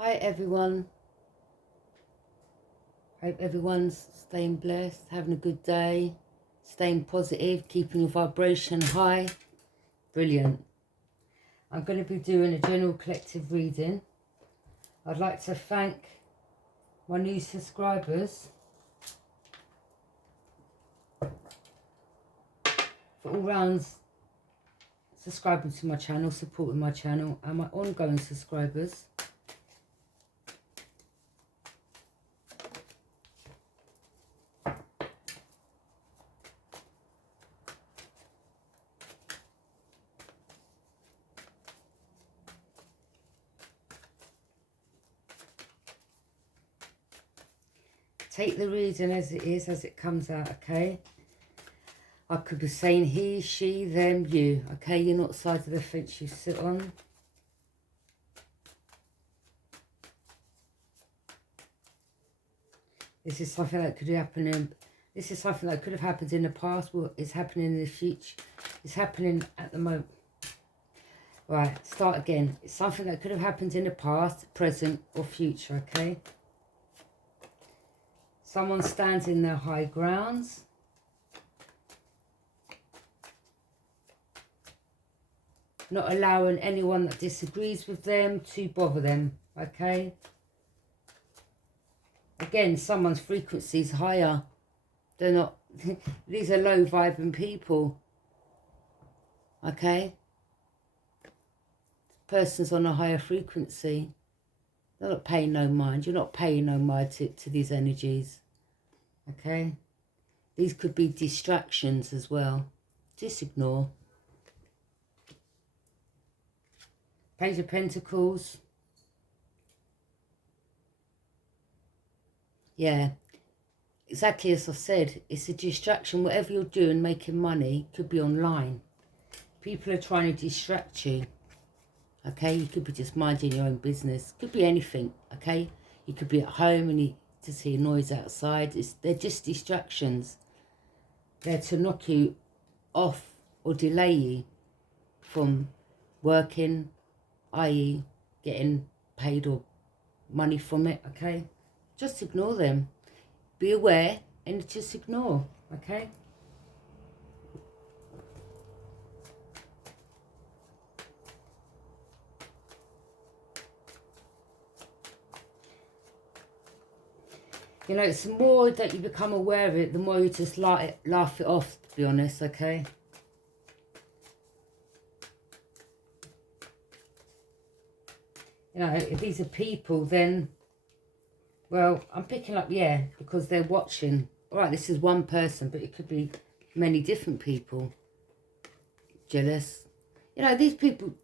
Hi everyone, hope everyone's staying blessed, having a good day, staying positive, keeping your vibration high. Brilliant. I'm going to be doing a general collective reading. I'd like to thank my new subscribers for all rounds subscribing to my channel, supporting my channel, and my ongoing subscribers. Take the reading as it is, as it comes out, okay? I could be saying he, she, them, you, okay? You're not the side of the fence you sit on. This is something that could happen in, this is something that could have happened in the past, well, it's happening in the future. It's happening at the moment. Right, start again. It's something that could have happened in the past, present, or future, okay? Someone stands in their high grounds. Not allowing anyone that disagrees with them to bother them, okay? Again, someone's frequency is higher. They're not, these are low vibing people, okay? Person's on a higher frequency. They're not paying no mind. You're not paying no mind to these energies, okay? These could be distractions as well. Just ignore. Page of Pentacles. Yeah, exactly as I said, it's a distraction. Whatever you're doing, making money, could be online. People are trying to distract you, okay? You could be just minding your own business. Could be anything, okay? You could be at home and you just hear noise outside. They're just distractions. They're to knock you off or delay you from working, i.e. getting paid or money from it, okay? Just ignore them. Be aware and just ignore, okay? You know, it's the more that you become aware of it, the more you just laugh it off, to be honest, okay? You know, if these are people, then, well, I'm picking up, yeah, because they're watching. All right, this is one person, but it could be many different people. Jealous. You know, these people,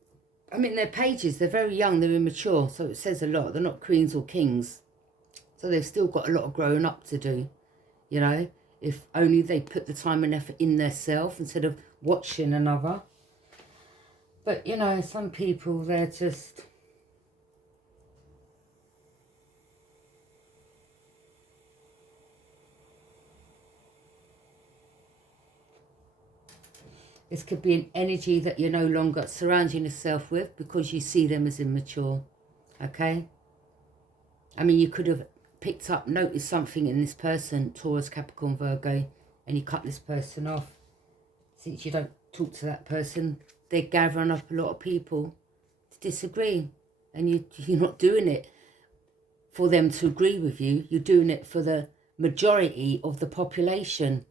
I mean, their pages, they're very young, they're immature, so it says a lot. They're not queens or kings. So they've still got a lot of growing up to do, you know. If only they put the time and effort in themselves instead of watching another. But, you know, some people, they're just... This could be an energy that you're no longer surrounding yourself with because you see them as immature, okay? I mean, you could have picked up, noticed something in this person, Taurus, Capricorn, Virgo, and you cut this person off. Since you don't talk to that person, they're gathering up a lot of people to disagree. And you're not doing it for them to agree with you. You're doing it for the majority of the population.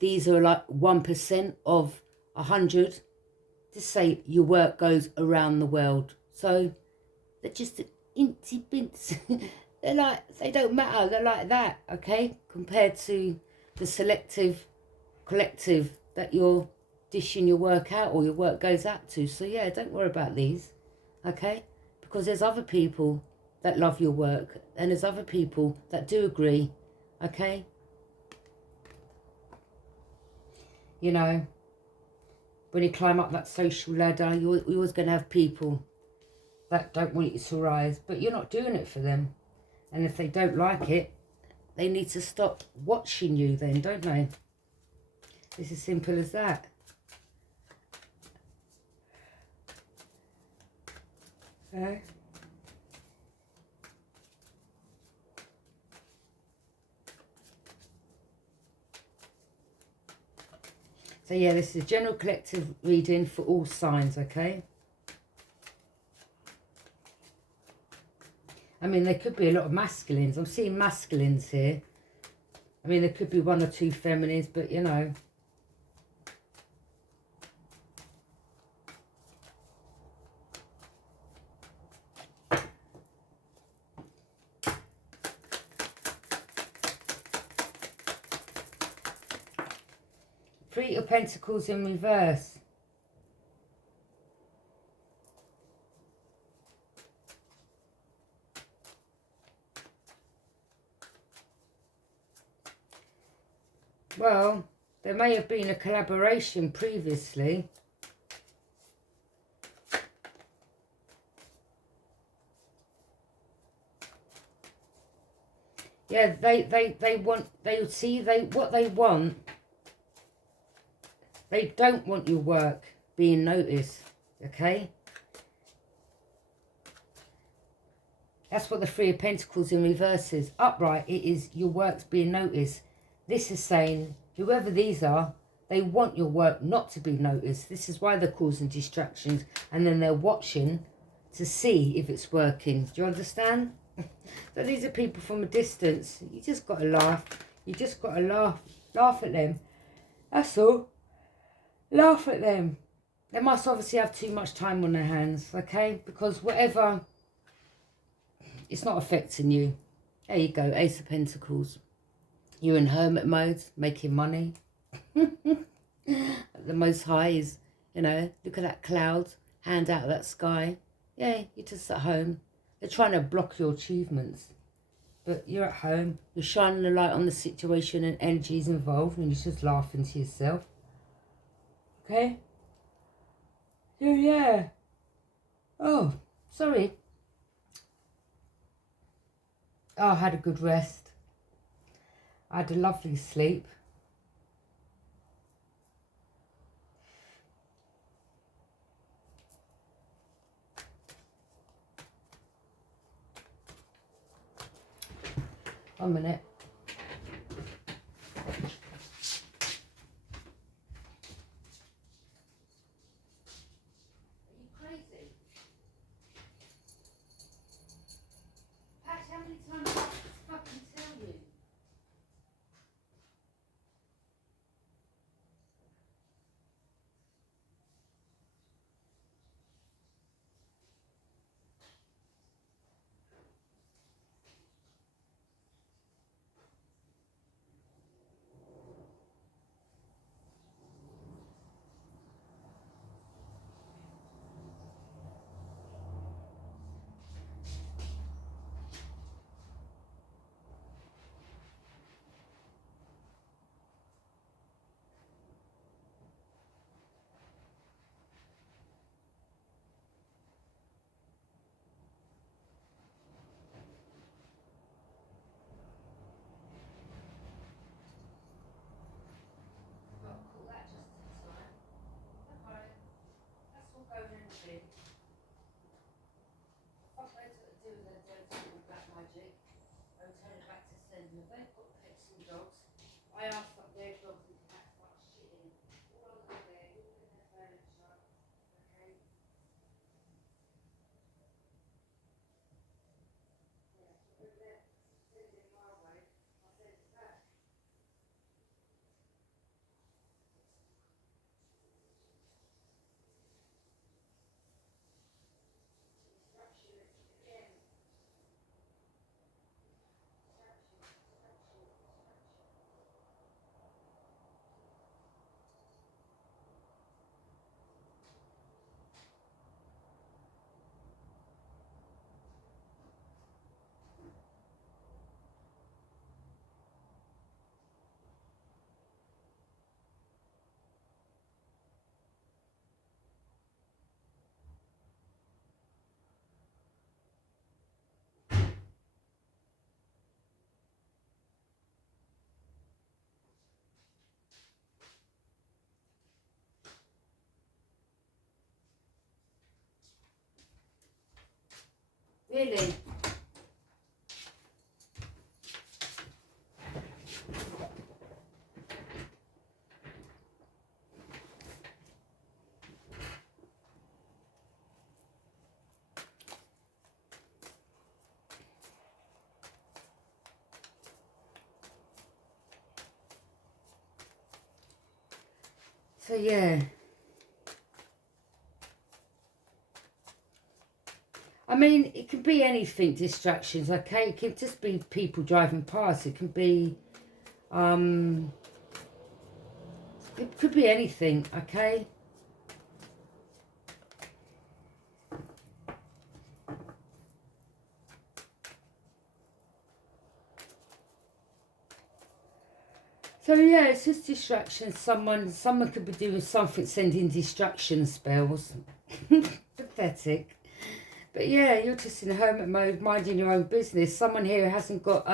These are like 1% of 100. To say your work goes around the world. So they're just incy bits. They're like, they don't matter. They're like that, okay? Compared to the selective collective that you're dishing your work out or your work goes out to. So yeah, don't worry about these, okay? Because there's other people that love your work and there's other people that do agree, okay? You know, when you climb up that social ladder, you're always going to have people that don't want you to rise, but you're not doing it for them. And if they don't like it, they need to stop watching you then, don't they? It's as simple as that. Okay. So yeah, this is a general collective reading for all signs, okay? I mean, there could be a lot of masculines. I'm seeing masculines here. I mean, there could be 1 or 2 feminines, but you know. Three of Pentacles in reverse. Well, there may have been a collaboration previously. Yeah, they want, what they want, they don't want your work being noticed, okay? That's what the Three of Pentacles in reverse is. Upright, it is your work's being noticed. This is saying, whoever these are, they want your work not to be noticed. This is why they're causing distractions. And then they're watching to see if it's working. Do you understand? So these are people from a distance. You just got to laugh. You just got to laugh. Laugh at them. That's all. Laugh at them. They must obviously have too much time on their hands, okay? Because whatever, it's not affecting you. There you go, Ace of Pentacles. You're in hermit mode, making money. The Most High is, you know, look at that cloud, hand out of that sky. Yeah, you're just at home. They're trying to block your achievements. But you're at home. You're shining a light on the situation and energies involved. And you're just laughing to yourself. Okay? So, yeah. Oh, sorry. Oh, I had a good rest. I had a lovely sleep. One minute. Are you crazy? Pat, how many times do I fucking tell you? Oh, cool, that just took time. Okay, that's all going in the bin. What they got to do with their dirty black magic and turn it back to sender. They've got pets and dogs. I asked that their dogs and cats start shitting all over there, all in their furniture. Okay? Yeah, so over there, send it my way. I'll send it back. Instruction again. Really? So yeah. I mean, it can be anything, distractions, okay? It can just be people driving past. It can be, it could be anything, okay? So yeah, it's just distractions. Someone could be doing something, sending distraction spells. Pathetic. But yeah, you're just in hermit mode, minding your own business. Someone here hasn't got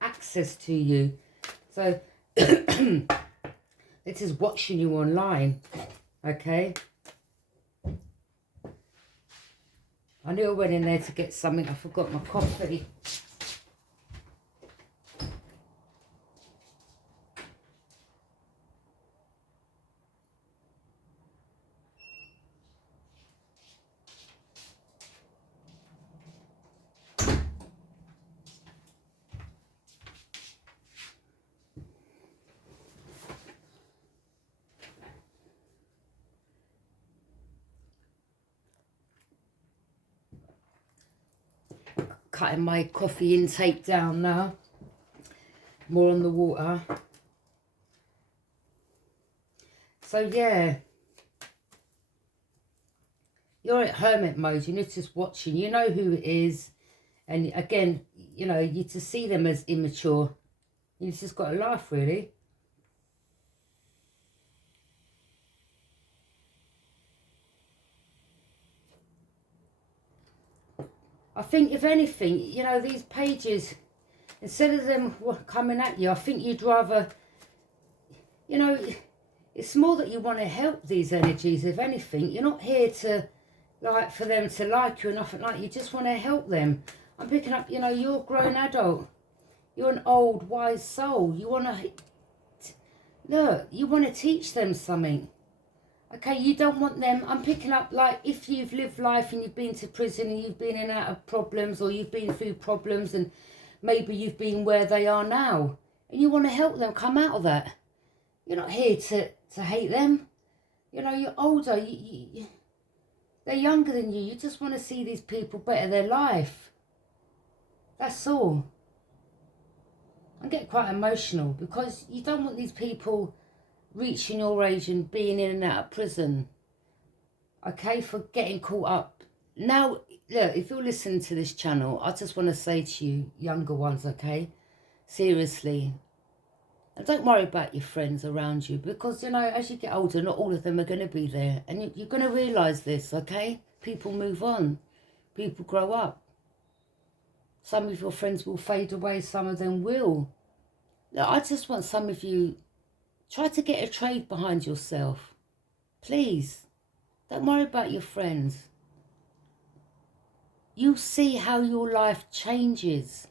access to you. So it's just watching you online, okay? I knew I went in there to get something. I forgot my coffee. Cutting my coffee intake down now. More on the water. So yeah, you're at hermit mode. You're just watching. You know who it is. And again, you know, you to see them as immature. You've just got to laugh, really. I think, if anything, you know, these pages, instead of them coming at you, I think you'd rather, you know, it's more that you want to help these energies, if anything. You're not here to, like, for them to like you or nothing like that. You just want to help them. I'm picking up, you know, you're a grown adult. You're an old, wise soul. You want to, look, you want to teach them something. Okay, you don't want them, I'm picking up, like, if you've lived life and you've been to prison and you've been in and out of problems, or you've been through problems and maybe you've been where they are now, and you want to help them come out of that. You're not here to hate them. You know, you're older, they're younger than you. You just want to see these people better their life. That's all. I get quite emotional because you don't want these people reaching your age and being in and out of prison, okay, for getting caught up. Now, look, if you're listening to this channel, I just want to say to you, younger ones, okay, seriously, and don't worry about your friends around you, because, you know, as you get older, not all of them are going to be there, and you're going to realise this, okay? People move on, people grow up. Some of your friends will fade away, some of them will. Look, I just want some of you, try to get a trade behind yourself. Please. Don't worry about your friends. You'll see how your life changes.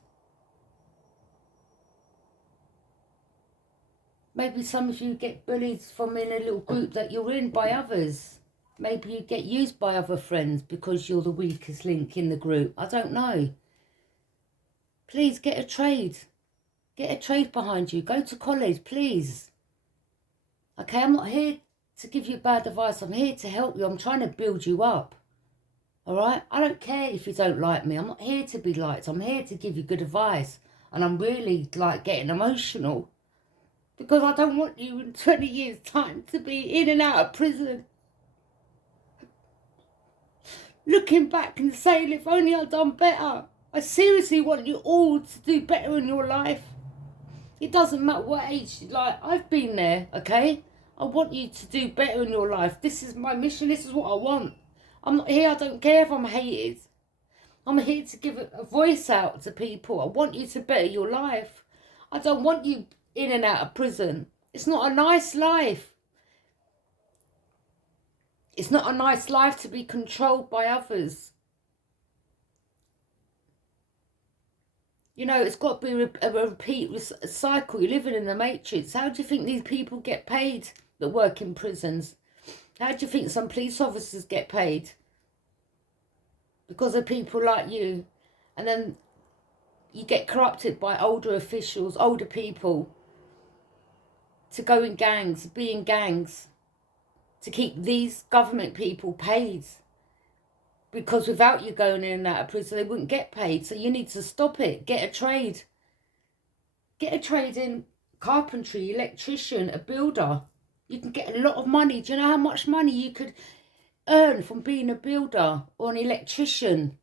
Maybe some of you get bullied from in a little group that you're in by others. Maybe you get used by other friends because you're the weakest link in the group. I don't know. Please get a trade. Get a trade behind you. Go to college, please. Okay, I'm not here to give you bad advice. I'm here to help you. I'm trying to build you up. All right? I don't care if you don't like me. I'm not here to be liked. I'm here to give you good advice. And I'm really, like, getting emotional. Because I don't want you in 20 years' time to be in and out of prison. Looking back and saying, if only I'd done better. I seriously want you all to do better in your life. It doesn't matter what age, like, I've been there, okay? I want you to do better in your life. This is my mission. This is what I want. I'm not here. I don't care if I'm hated. I'm here to give a voice out to people. I want you to better your life. I don't want you in and out of prison. It's not a nice life. It's not a nice life to be controlled by others. You know, it's got to be a repeat cycle. You're living in the matrix. How do you think these people get paid that work in prisons? How do you think some police officers get paid? Because of people like you. And then you get corrupted by older officials, older people, to go in gangs, be in gangs. to keep these government people paid. Because without you going in and out of prison, they wouldn't get paid. So you need to stop it. Get a trade. Get a trade in carpentry, electrician, a builder. You can get a lot of money. Do you know how much money you could earn from being a builder or an electrician?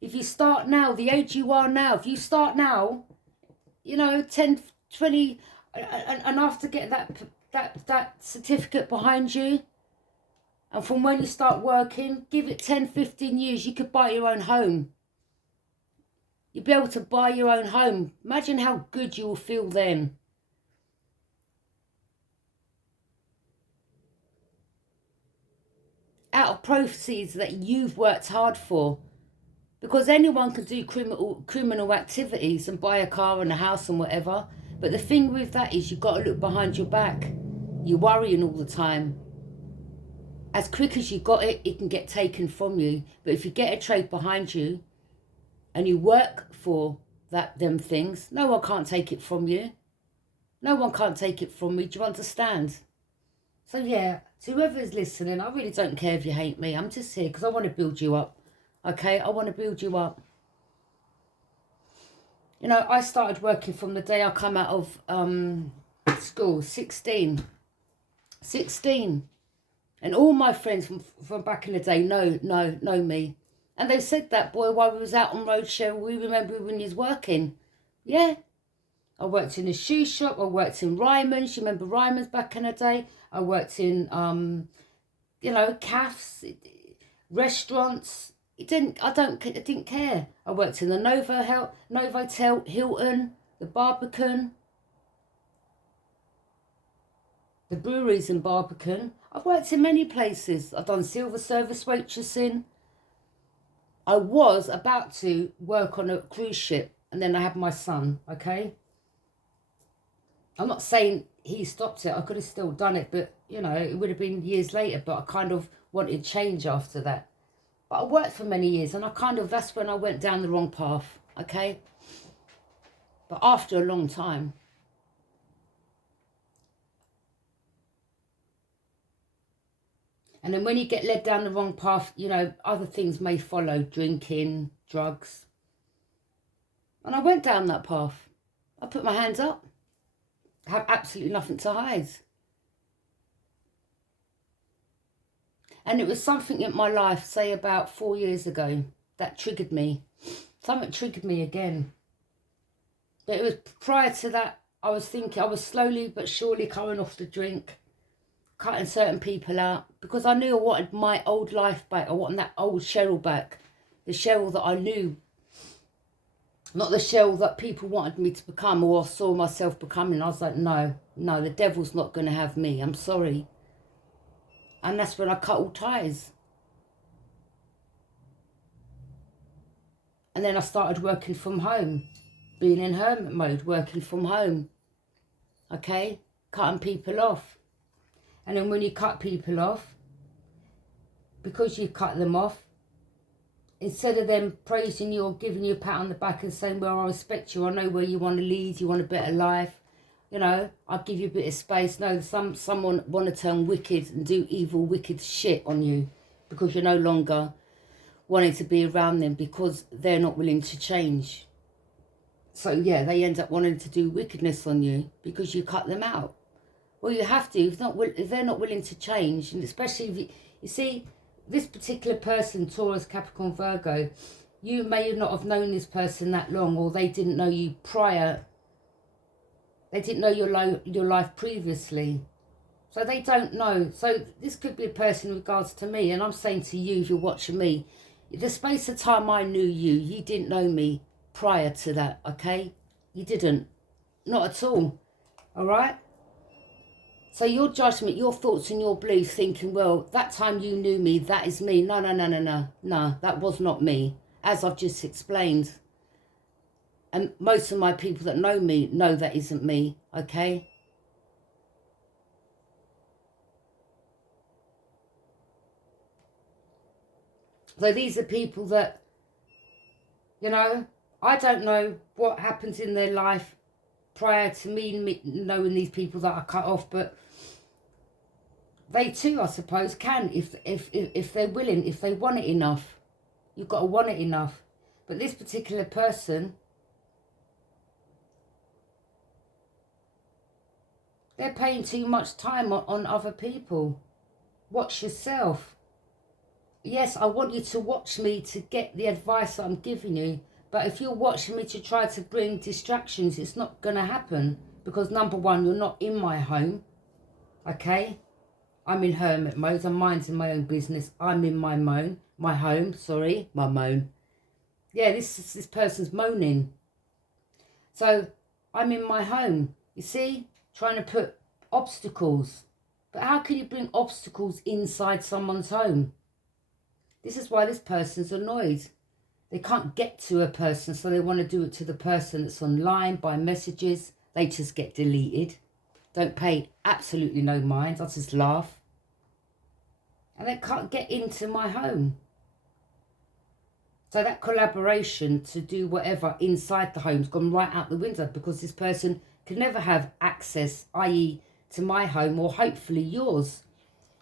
If you start now, the age you are now, if you start now, you know, 10, 20, and after get that certificate behind you, and from when you start working, give it 10, 15 years, you could buy your own home. You'll be able to buy your own home. Imagine how good you will feel then. Out of proceeds that you've worked hard for. Because anyone can do criminal activities and buy a car and a house and whatever. But the thing with that is you've got to look behind your back. You're worrying all the time. As quick as you got it, it can get taken from you. But if you get a trade behind you and you work for them things, no one can't take it from you. No one can't take it from me. Do you understand? So yeah, to whoever's listening, I really don't care if you hate me. I'm just here because I want to build you up. Okay, I want to build you up. You know, I started working from the day I come out of school, 16. 16. And all my friends from back in the day know me. And they said that, boy, while we was out on road show, we remember when you was working. Yeah. I worked in a shoe shop. I worked in Ryman's. You remember Ryman's back in the day? I worked in, you know, cafes, restaurants. I didn't care. I worked in the Novotel, Hilton, the Barbican, the breweries in Barbican. I've worked in many places. I've done silver service waitressing. I was about to work on a cruise ship and then I had my son, okay? I'm not saying he stopped it. I could have still done it, but, you know, it would have been years later, but I kind of wanted change after that. But I worked for many years and that's when I went down the wrong path, okay? But after a long time. And then when you get led down the wrong path, you know, other things may follow, drinking, drugs. And I went down that path. I put my hands up. I have absolutely nothing to hide. And it was something in my life, say about 4 years ago, that triggered me. Something triggered me again. But it was prior to that, I was thinking, I was slowly but surely coming off the drink, cutting certain people out, because I knew I wanted my old life back. I wanted that old Cheryl back. The Cheryl that I knew. Not the Cheryl that people wanted me to become or I saw myself becoming. I was like, no, the devil's not going to have me. I'm sorry. And that's when I cut all ties. And then I started working from home. Being in hermit mode, working from home. Okay? Cutting people off. And then when you cut people off, because you cut them off, instead of them praising you or giving you a pat on the back and saying, well, I respect you, I know where you want to lead, you want a better life, you know, I'll give you a bit of space. No, someone want to turn wicked and do evil, wicked shit on you because you're no longer wanting to be around them because they're not willing to change. So, yeah, they end up wanting to do wickedness on you because you cut them out. Well, you have to. If they're not willing to change, and especially if you see, this particular person, Taurus, Capricorn, Virgo, you may not have known this person that long, or they didn't know you prior. They didn't know your life previously. So they don't know. So this could be a person in regards to me, and I'm saying to you, if you're watching me, the space of time I knew you didn't know me prior to that, okay? You didn't. Not at all. All right? So your judgment, your thoughts and your beliefs thinking, well, that time you knew me, that is me. No, that was not me, as I've just explained. And most of my people that know me know that isn't me, okay? So these are people that, you know, I don't know what happens in their life prior to me knowing these people that I cut off, but they too, I suppose, can if they're willing, if they want it enough. You've got to want it enough. But this particular person, they're paying too much time on other people. Watch yourself. Yes, I want you to watch me to get the advice that I'm giving you. But if you're watching me to try to bring distractions, it's not going to happen. Because number one, you're not in my home. Okay? I'm in hermit mode. I'm minding my own business. I'm in my home. Yeah, this person's moaning. So I'm in my home. You see? Trying to put obstacles. But how can you bring obstacles inside someone's home? This is why this person's annoyed. They can't get to a person, so they want to do it to the person that's online by messages. They just get deleted. Don't pay absolutely no mind. I just laugh. And they can't get into my home. So that collaboration to do whatever inside the home's gone right out the window, because this person can never have access, i.e. to my home, or hopefully yours.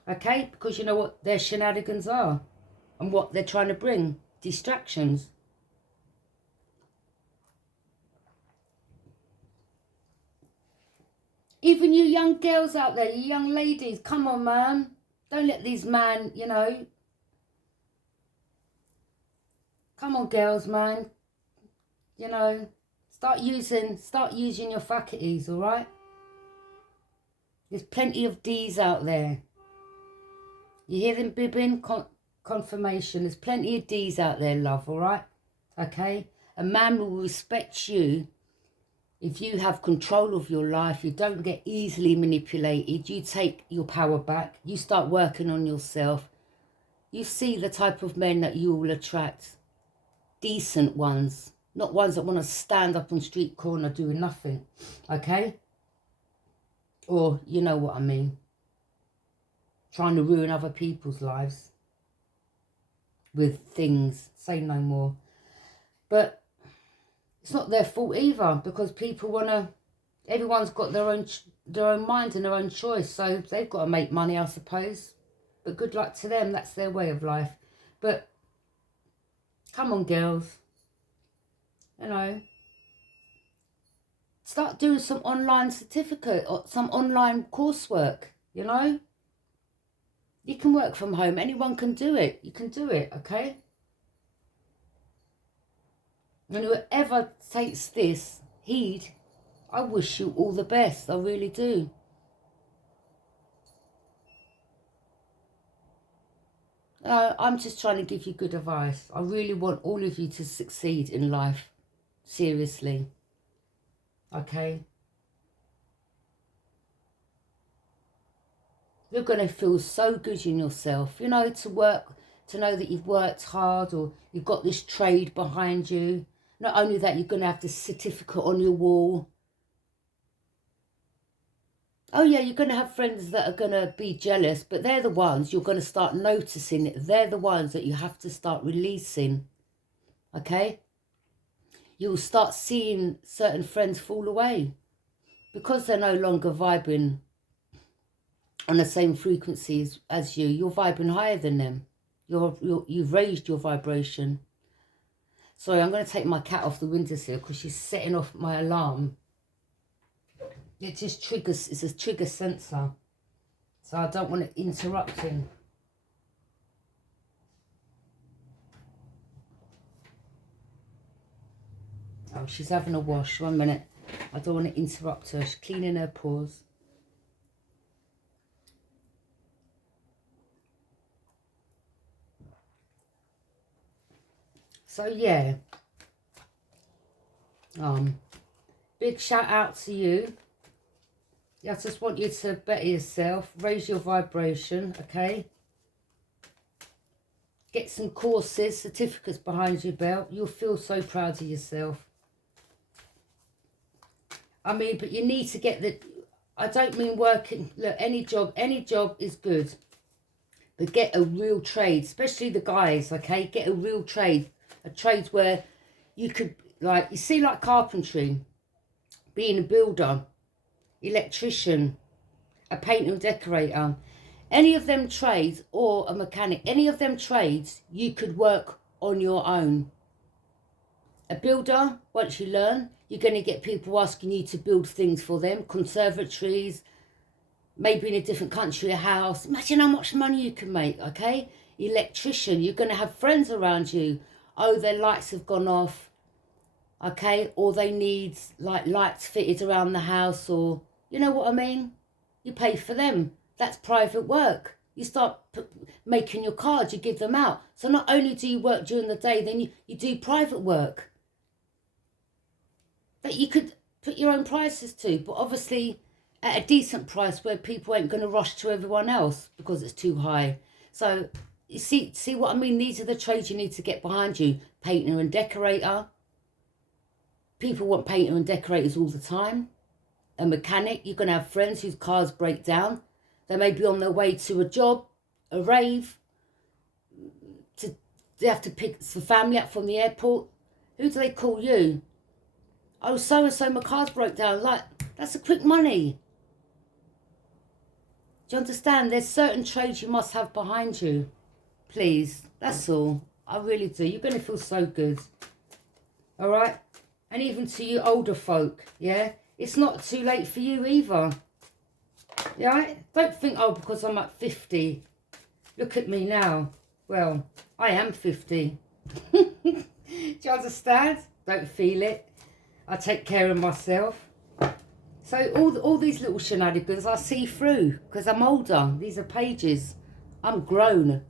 Okay? Because you know what their shenanigans are and what they're trying to bring. Distractions. Even you young girls out there, you young ladies, come on, man. Don't let these men, you know. Come on, girls, man. You know, start using your faculties, all right? There's plenty of D's out there. You hear them bibbing? Confirmation. There's plenty of D's out there, love, all right? Okay? A man will respect you if you have control of your life. You don't get easily manipulated. You take your power back. You start working on yourself. You see the type of men that you will attract. Decent ones. Not ones that want to stand up on street corner doing nothing. Okay? Or, you know what I mean. Trying to ruin other people's lives. With things. Say no more. But it's not their fault either, because people want to, everyone's got their own mind and their own choice, so they've got to make money, I suppose. But good luck to them, that's their way of life. But come on, girls, you know, start doing some online certificate or some online coursework, you know. You can work from home, anyone can do it, you can do it, okay? And whoever takes this heed, I wish you all the best. I really do. I'm just trying to give you good advice. I really want all of you to succeed in life. Seriously. Okay? You're going to feel so good in yourself. You know, to know that you've worked hard, or you've got this trade behind you. Not only that, you're going to have this certificate on your wall. Oh yeah, you're going to have friends that are going to be jealous, but they're the ones you're going to start noticing. They're the ones that you have to start releasing. Okay? You'll start seeing certain friends fall away because they're no longer vibing on the same frequencies as you. You're vibing higher than them. You've raised your vibration. Sorry, I'm going to take my cat off the windowsill because she's setting off my alarm. It just triggers, it's a trigger sensor. So I don't want it interrupting. Oh, she's having a wash. 1 minute. I don't want to interrupt her. She's cleaning her paws. So yeah. Big shout out to you. I just want you to better yourself, raise your vibration, okay? Get some courses, certificates behind your belt. You'll feel so proud of yourself. I mean, but you need to get the, I don't mean working, look, any job is good. But get a real trade, especially the guys, okay? Get a real trade. A trade where you could, like, you see, like carpentry, being a builder, electrician, a painter and decorator. Any of them trades, or a mechanic, any of them trades, you could work on your own. A builder, once you learn, you're going to get people asking you to build things for them, conservatories, maybe in a different country, a house. Imagine how much money you can make, okay? Electrician, you're going to have friends around you. Oh, their lights have gone off, okay? Or they need like lights fitted around the house, or you know what I mean? You pay for them. That's private work. You start making your cards, you give them out. So not only do you work during the day, then you do private work that you could put your own prices to, but obviously at a decent price where people ain't going to rush to everyone else because it's too high. So you see what I mean? These are the trades you need to get behind you. Painter and decorator. People want painter and decorators all the time. A mechanic. You're going to have friends whose cars break down. They may be on their way to a job, a rave. They have to pick the family up from the airport. Who do they call you? Oh, so-and-so, my car's broke down. Like, that's a quick money. Do you understand? There's certain trades you must have behind you. Please. That's all. I really do. You're going to feel so good. All right? And even to you older folk, yeah? It's not too late for you either. Yeah? Right? Don't think, oh, because I'm at 50. Look at me now. Well, I am 50. Do you understand? Don't feel it. I take care of myself. So all these little shenanigans I see through because I'm older. These are pages. I'm grown.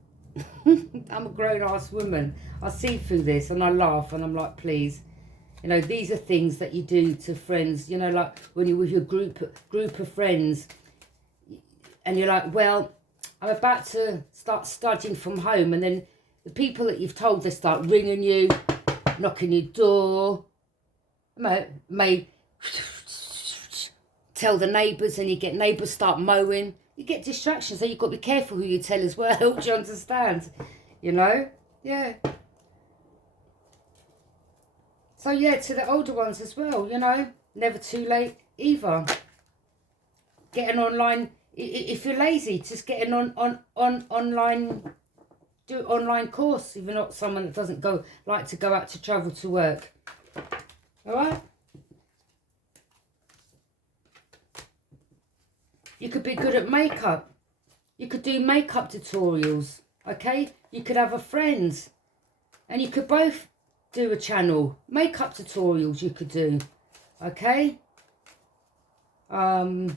I'm a grown-ass woman. I see through this and I laugh and I'm like, please. You know, these are things that you do to friends. You know, like when you're with your group of friends and you're like, well, I'm about to start studying from home, and then the people that you've told, they start ringing you, knocking your door. May tell the neighbours, and you get neighbours start mowing. You get distractions, so you've got to be careful who you tell as well. Do you understand? You know? Yeah. So yeah, to the older ones as well, you know, never too late either. Get an online, if you're lazy, just get an online, do an online course, if you're not someone that doesn't like to go out to travel to work. All right? You could be good at makeup. You could do makeup tutorials, okay? You could have a friend and you could both do a channel. Makeup tutorials you could do, okay? You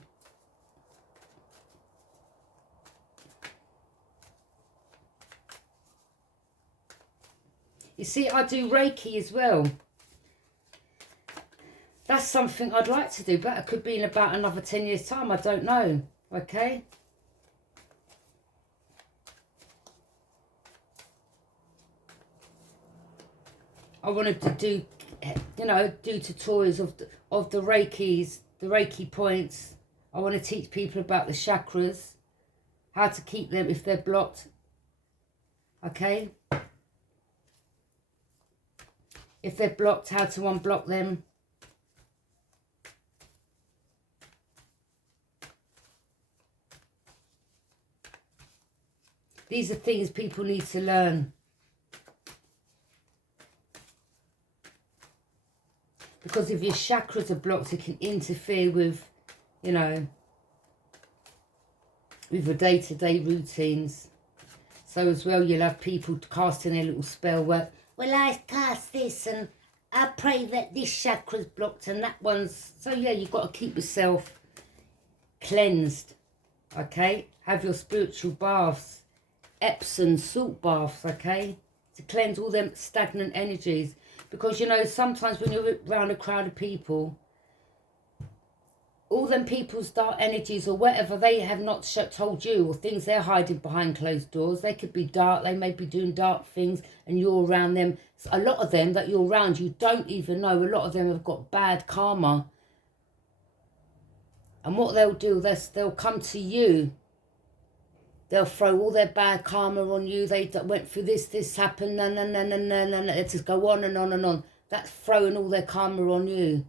see, I do Reiki as well. That's something I'd like to do, but it could be in about another 10 years' time. I don't know. Okay? I wanted to do, you know, do tutorials of the Reikis, the Reiki points. I want to teach people about the chakras, how to keep them if they're blocked. Okay? If they're blocked, how to unblock them. These are things people need to learn. Because if your chakras are blocked, it can interfere with, you know, with your day-to-day routines. So as well, you'll have people casting their little spell work. Well, I cast this and I pray that this chakra's blocked and that one's... So yeah, you've got to keep yourself cleansed, okay? Have your spiritual baths, Epsom salt baths, okay? To cleanse all them stagnant energies. Because, you know, sometimes when you're around a crowd of people, all them people's dark energies or whatever they have not told you, or things they're hiding behind closed doors, they could be dark, they may be doing dark things, and you're around them. A lot of them that you're around, you don't even know. A lot of them have got bad karma. And what they'll do, they'll come to you. They'll throw all their bad karma on you. They went through this happened, and it just go on and on and on. That's throwing all their karma on you.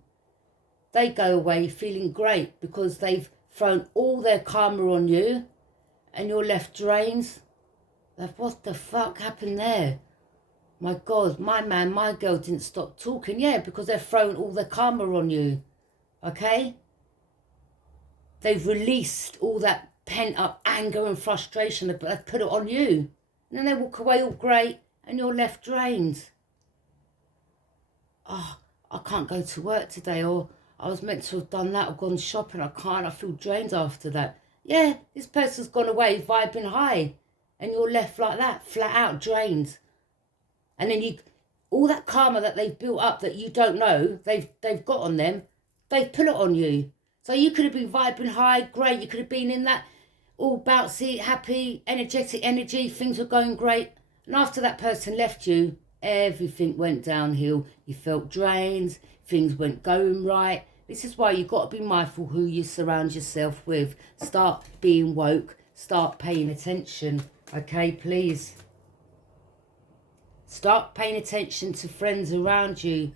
They go away feeling great because they've thrown all their karma on you, and you're left drained. Like, what the fuck happened there? My God, my man, my girl didn't stop talking. Yeah, because they're throwing all their karma on you. Okay? They've released all that pent-up anger and frustration. They've put it on you. And then they walk away all great and you're left drained. Oh, I can't go to work today, or I was meant to have done that or gone shopping. I can't. I feel drained after that. Yeah, this person's gone away vibing high and you're left like that, flat out drained. And then all that karma that they've built up that you don't know, they've got on them, they've put it on you. So you could have been vibing high, great. You could have been in that all bouncy, happy, energetic energy. Things were going great. And after that person left you, everything went downhill. You felt drained. Things weren't going right. This is why you've got to be mindful who you surround yourself with. Start being woke. Start paying attention. Okay, please. Start paying attention to friends around you.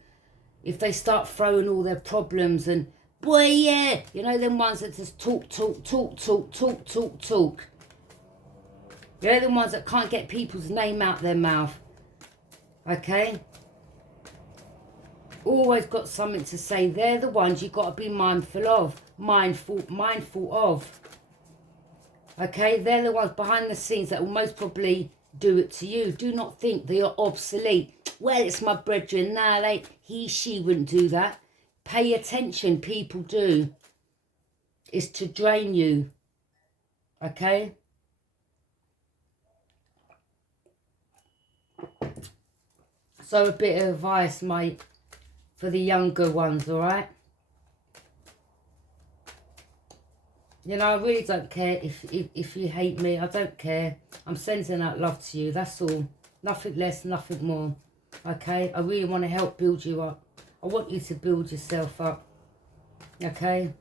If they start throwing all their problems and, boy, yeah, you know, them ones that just talk. They're the ones that can't get people's name out their mouth. Okay? Always got something to say. They're the ones you've got to be mindful of. Mindful of. Okay? They're the ones behind the scenes that will most probably do it to you. Do not think they are obsolete. Well, it's my brethren. Nah, she wouldn't do that. Pay attention. People do. It's to drain you. Okay? So a bit of advice, mate, for the younger ones, all right? You know, I really don't care if you hate me. I don't care. I'm sending out love to you. That's all. Nothing less, nothing more. Okay? I really want to help build you up. I want you to build yourself up. Okay?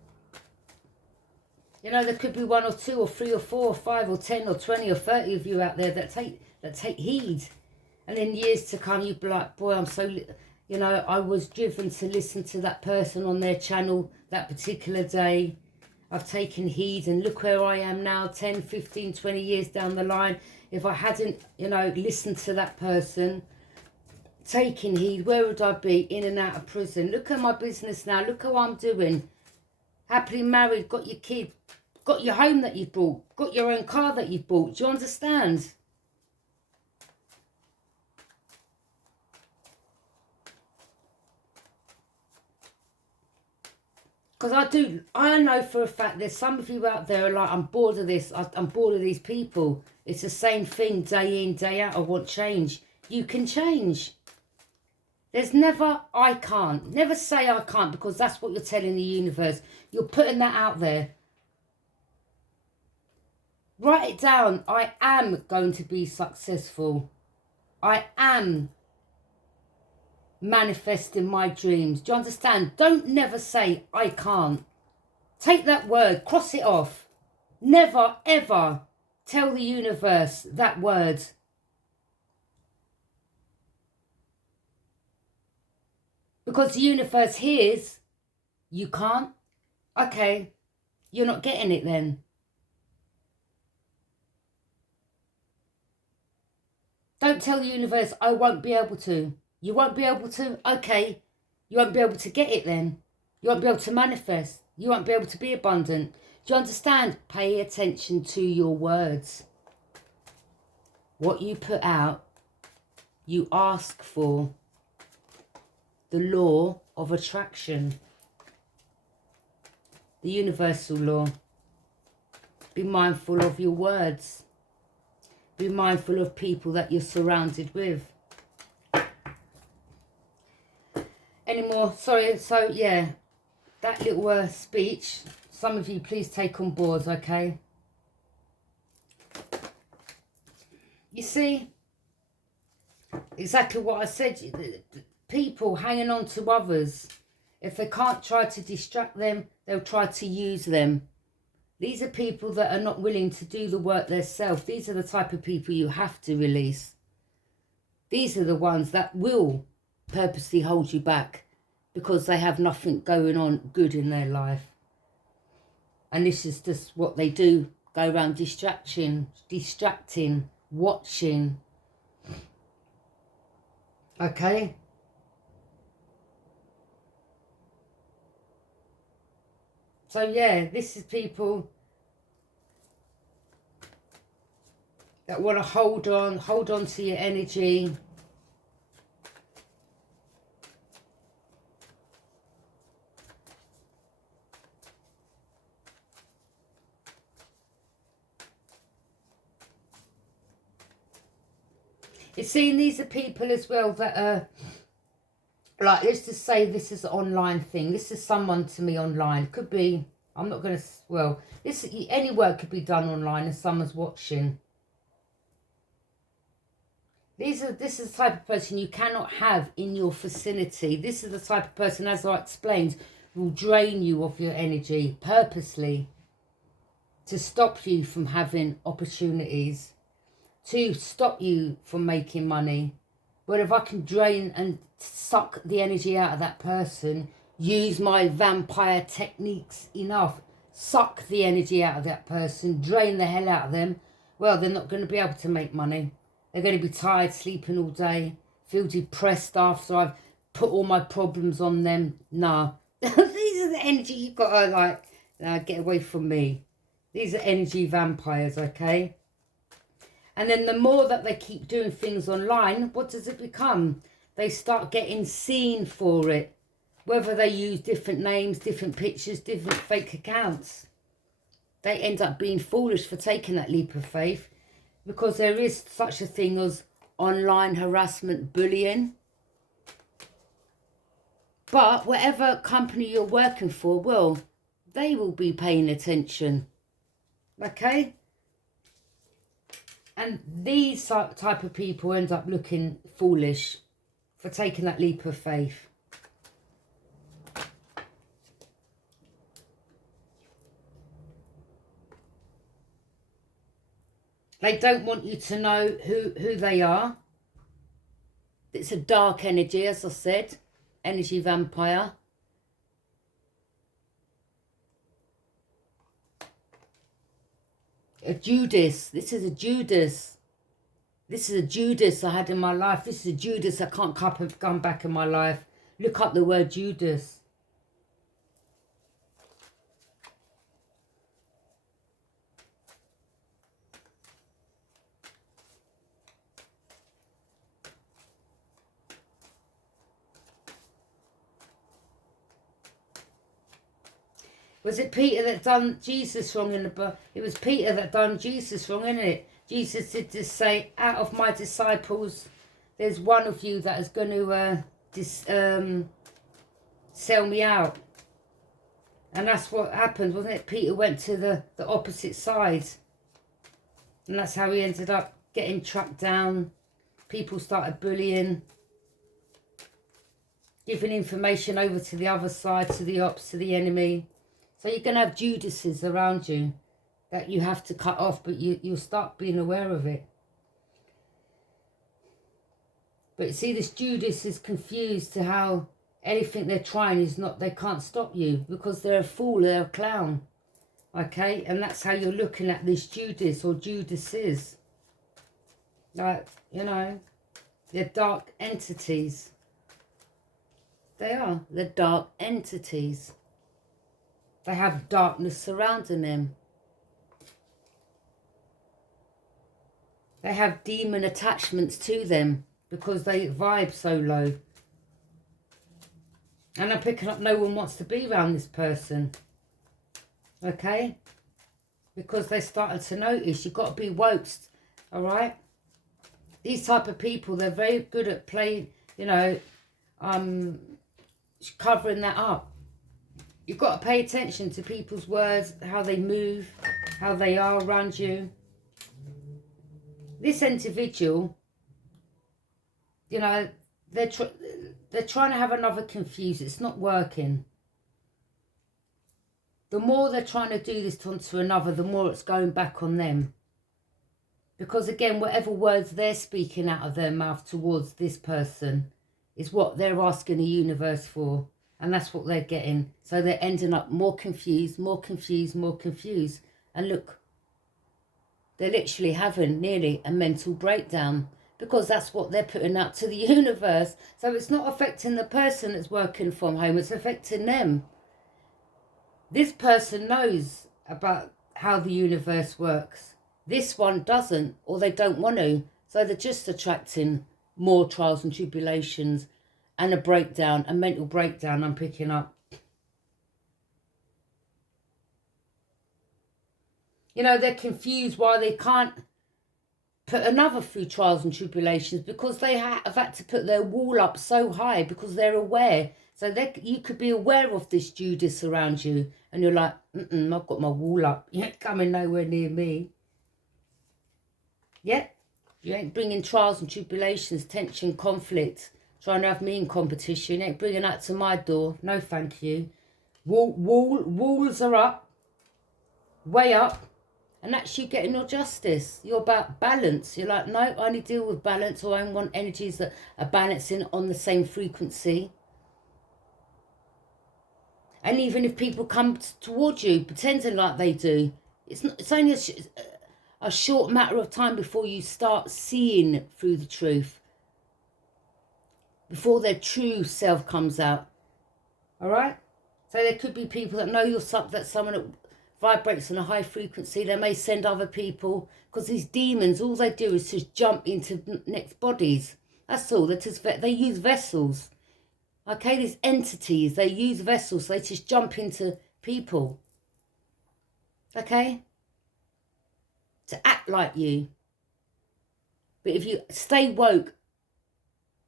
You know, there could be 1 or 2 or 3 or 4 or 5 or 10 or 20 or 30 of you out there that take heed. And in years to come, you'd be like, boy, I'm so... You know, I was driven to listen to that person on their channel that particular day. I've taken heed and look where I am now, 10, 15, 20 years down the line. If I hadn't, you know, listened to that person, taking heed, where would I be? In and out of prison. Look at my business now. Look how I'm doing. Happily married, got your kid, got your home that you've bought, got your own car that you've bought. Do you understand? Because I know for a fact there's some of you out there are like, I'm bored of this, I'm bored of these people. It's the same thing day in, day out. I want change. You can change. There's never, I can't. Never say I can't, because that's what you're telling the universe. You're putting that out there. Write it down. I am going to be successful. I am manifesting my dreams. Do you understand? Don't never say I can't. Take that word, cross it off. Never ever tell the universe that word. Because the universe hears you can't. Okay, you're not getting it then. Don't tell the universe I won't be able to. You won't be able to? Okay. You won't be able to get it then. You won't be able to manifest. You won't be able to be abundant. Do you understand? Pay attention to your words. What you put out, you ask for. The law of attraction. The universal law. Be mindful of your words. Be mindful of people that you're surrounded with. Anymore, sorry, so yeah, that little speech, some of you please take on board, okay? You see, exactly what I said, people hanging on to others, if they can't try to distract them, they'll try to use them. These are people that are not willing to do the work themselves. These are the type of people you have to release. These are the ones that will purposely hold you back because they have nothing going on good in their life. And this is just what they do go around distracting, watching. Okay? So yeah, this is people that want to hold on to your energy. You're seeing these are people as well that are, like, let's just say this is an online thing. This is someone to me online. Could be, I'm not going to, well, any work could be done online and someone's watching. This is the type of person you cannot have in your vicinity. This is the type of person, as I explained, will drain you of your energy purposely to stop you from having opportunities, to stop you from making money. But if I can drain and suck the energy out of that person, use my vampire techniques enough, suck the energy out of that person, drain the hell out of them, well, they're not going to be able to make money. They're going to be tired, sleeping all day, feel depressed after I've put all my problems on them. No. These are the energy you've got to, like, get away from me. These are energy vampires, okay? And then the more that they keep doing things online, what does it become? They start getting seen for it. Whether they use different names, different pictures, different fake accounts. They end up being foolish for taking that leap of faith. Because there is such a thing as online harassment, bullying. But whatever company you're working for, well, they will be paying attention. Okay? And these type of people end up looking foolish for taking that leap of faith. They don't want you to know who they are. It's a dark energy, as I said. Energy vampire. A Judas. This is a Judas. This is a Judas I had in my life. This is a Judas I can't come back in my life. Look up the word Judas. Was it Peter that done Jesus wrong in the book? It was Peter that done Jesus wrong, isn't it? Jesus did just say, out of my disciples, there's one of you that is going to sell me out. And that's what happened, wasn't it? Peter went to the opposite side. And that's how he ended up getting tracked down. People started bullying. Giving information over to the other side, to the ops, to the enemy. So you're going to have Judases around you that you have to cut off, but you'll start being aware of it. But you see, this Judas is confused to how anything they're trying is not, they can't stop you because they're a fool, they're a clown. Okay, and that's how you're looking at this Judas or Judases. Like, you know, they're dark entities. They are, they're dark entities. They have darkness surrounding them. They have demon attachments to them because they vibe so low. And I'm picking up no one wants to be around this person. Okay? Because they started to notice you've got to be woke. Alright? These type of people, they're very good at playing, you know, covering that up. You've got to pay attention to people's words, how they move, how they are around you. This individual, you know, they're trying to have another confuse. It's not working. The more they're trying to do this onto another, the more it's going back on them. Because again, whatever words they're speaking out of their mouth towards this person is what they're asking the universe for. And that's what they're getting. So they're ending up more confused, more confused, more confused. And look, they're literally having nearly a mental breakdown, because that's what they're putting out to the universe. So it's not affecting the person that's working from home, it's affecting them. This person knows about how the universe works. This one doesn't, or they don't want to. So they're just attracting more trials and tribulations and a breakdown, a mental breakdown I'm picking up. You know, they're confused why they can't put another through trials and tribulations, because they have had to put their wall up so high because they're aware. So you could be aware of this Judas around you, and you're like, I've got my wall up. You ain't coming nowhere near me. Yeah, you ain't bringing trials and tribulations, tension, conflict, trying to have me in competition. You ain't bringing that to my door. No, thank you. Walls are up, way up. And that's you getting your justice. You're about balance. You're like, no, I only deal with balance, or I want energies that are balancing on the same frequency. And even if people come towards you pretending like they do, it's only a short matter of time before you start seeing through the truth, before their true self comes out. All right? So there could be people that know that someone that vibrates on a high frequency. They may send other people, because these demons, all they do is just jump into next bodies. That's all. They use vessels. Okay, these entities, they use vessels. They just jump into people. Okay? To act like you. But if you stay woke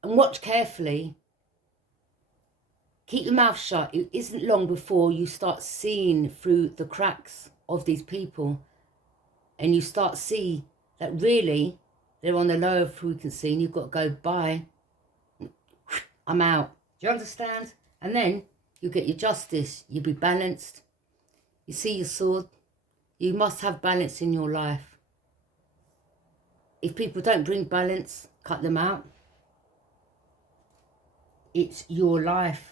and watch carefully, keep your mouth shut, it isn't long before you start seeing through the cracks of these people, and you start see that really they're on the lower frequency, and you've got to go, bye, I'm out. Do you understand? And then you get your justice. You'll be balanced. You see your sword. You must have balance in your life. If people don't bring balance, cut them out. It's your life.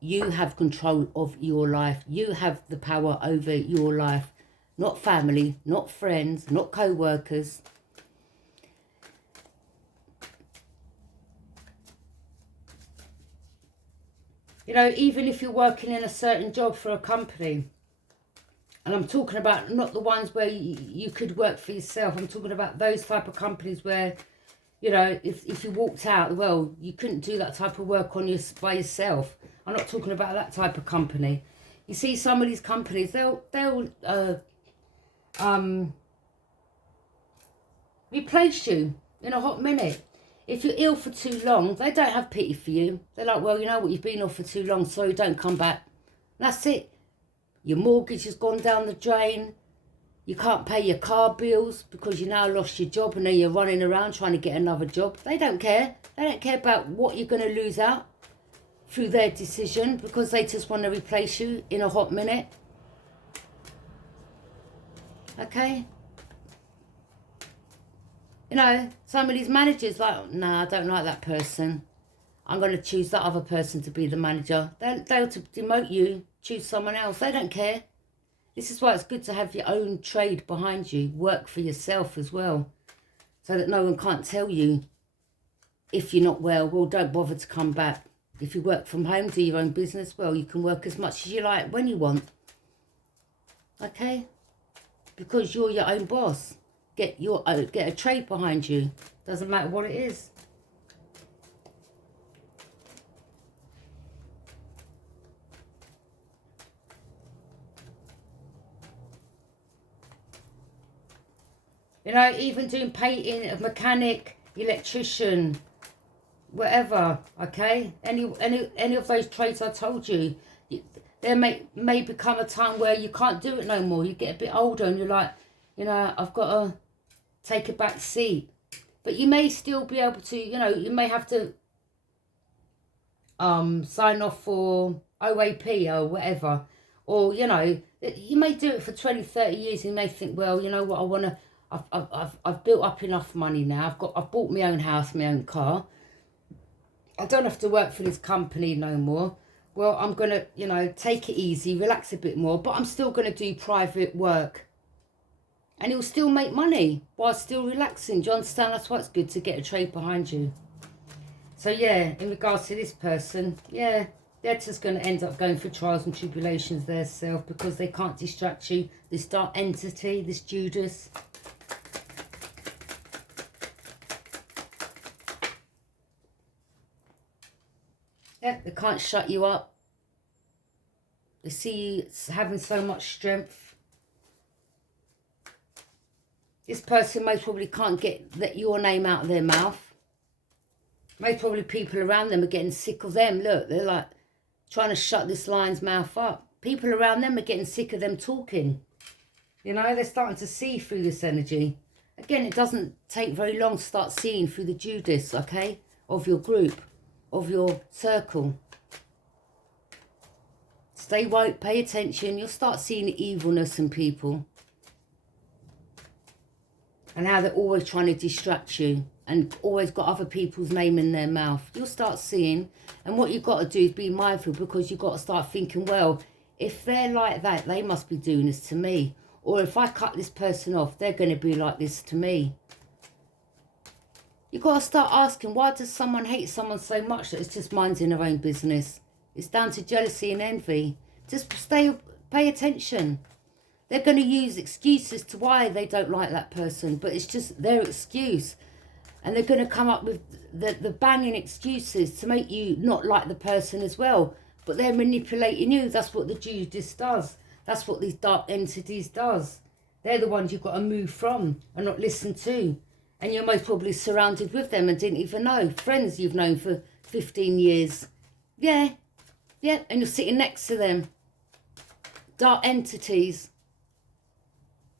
You have control of your life. You have the power over your life. Not family, not friends, not co-workers. You know, even if you're working in a certain job for a company, and I'm talking about not the ones where you could work for yourself. I'm talking about those type of companies where, you know, if you walked out, well, you couldn't do that type of work by yourself. I'm not talking about that type of company. You see, some of these companies, they'll replace you in a hot minute. If you're ill for too long, they don't have pity for you. They're like, well, you know what, you've been ill for too long, so don't come back. That's it. Your mortgage has gone down the drain. You can't pay your car bills because you now lost your job, and then you're running around trying to get another job. They don't care. They don't care about what you're going to lose out through their decision, because they just want to replace you in a hot minute. Okay? You know, some of these managers like, nah, I don't like that person. I'm going to choose that other person to be the manager. They'll demote you, choose someone else. They don't care. This is why it's good to have your own trade behind you. Work for yourself as well, so that no one can't tell you if you're not well, don't bother to come back. If you work from home, do your own business, well, you can work as much as you like when you want. Okay? Because you're your own boss. Get a trade behind you. Doesn't matter what it is. You know, even doing painting, a mechanic, electrician, whatever, okay? Any of those trades I told you, there may become a time where you can't do it no more. You get a bit older and you're like, you know, I've got to take a back seat. But you may still be able to, you know, you may have to sign off for OAP or whatever. Or, you know, you may do it for 20, 30 years and you may think, well, you know what, I want to, I've built up enough money now. I've bought my own house, my own car. I don't have to work for this company no more. Well, I'm going to, you know, take it easy, relax a bit more, but I'm still going to do private work. And he'll still make money while still relaxing. Do you understand? That's why it's good to get a trade behind you. So yeah, in regards to this person, yeah, they're just going to end up going through trials and tribulations their self because they can't distract you. This dark entity, this Judas. Yeah, they can't shut you up. They see you having so much strength. This person most probably can't get your name out of their mouth. Most probably people around them are getting sick of them. Look, they're like trying to shut this lion's mouth up. People around them are getting sick of them talking. You know, they're starting to see through this energy. Again, it doesn't take very long to start seeing through the Judas, okay, of your group, of your circle. Stay woke, pay attention. You'll start seeing the evilness in people. And how they're always trying to distract you and always got other people's name in their mouth. You'll start seeing. And what you've got to do is be mindful, because you've got to start thinking, well, if they're like that, they must be doing this to me. Or if I cut this person off, they're going to be like this to me. You've got to start asking, why does someone hate someone so much that it's just minding their own business? It's down to jealousy and envy. Just pay attention. They're going to use excuses to why they don't like that person, but it's just their excuse. And they're going to come up with the banging excuses to make you not like the person as well. But they're manipulating you. That's what the Judas does. That's what these dark entities does. They're the ones you've got to move from and not listen to. And you're most probably surrounded with them and didn't even know. Friends you've known for 15 years. Yeah, and you're sitting next to them. Dark entities.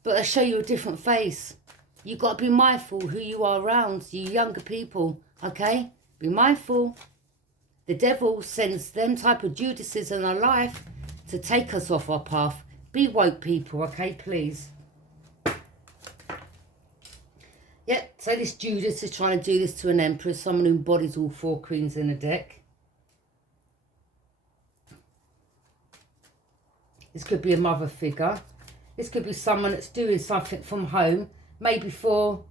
But they show you a different face. You've got to be mindful who you are around, you younger people, okay? Be mindful. The devil sends them type of Judases in our life to take us off our path. Be woke, people, okay, please. Yep, so this Judas is trying to do this to an empress, someone who embodies all four queens in a deck. This could be a mother figure. This could be someone that's doing something from home, maybe for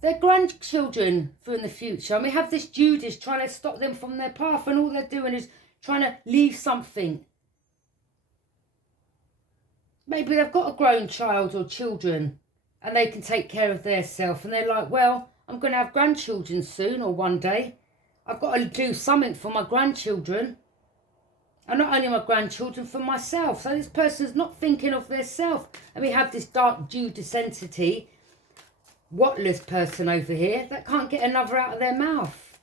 their grandchildren for in the future. And we have this Judas trying to stop them from their path, and all they're doing is trying to leave something. Maybe they've got a grown child or children and they can take care of their self. And they're like, well, I'm going to have grandchildren soon or one day. I've got to do something for my grandchildren. And not only my grandchildren, for myself. So this person's not thinking of their self. And we have this dark Judas entity, whatless person over here, that can't get another out of their mouth.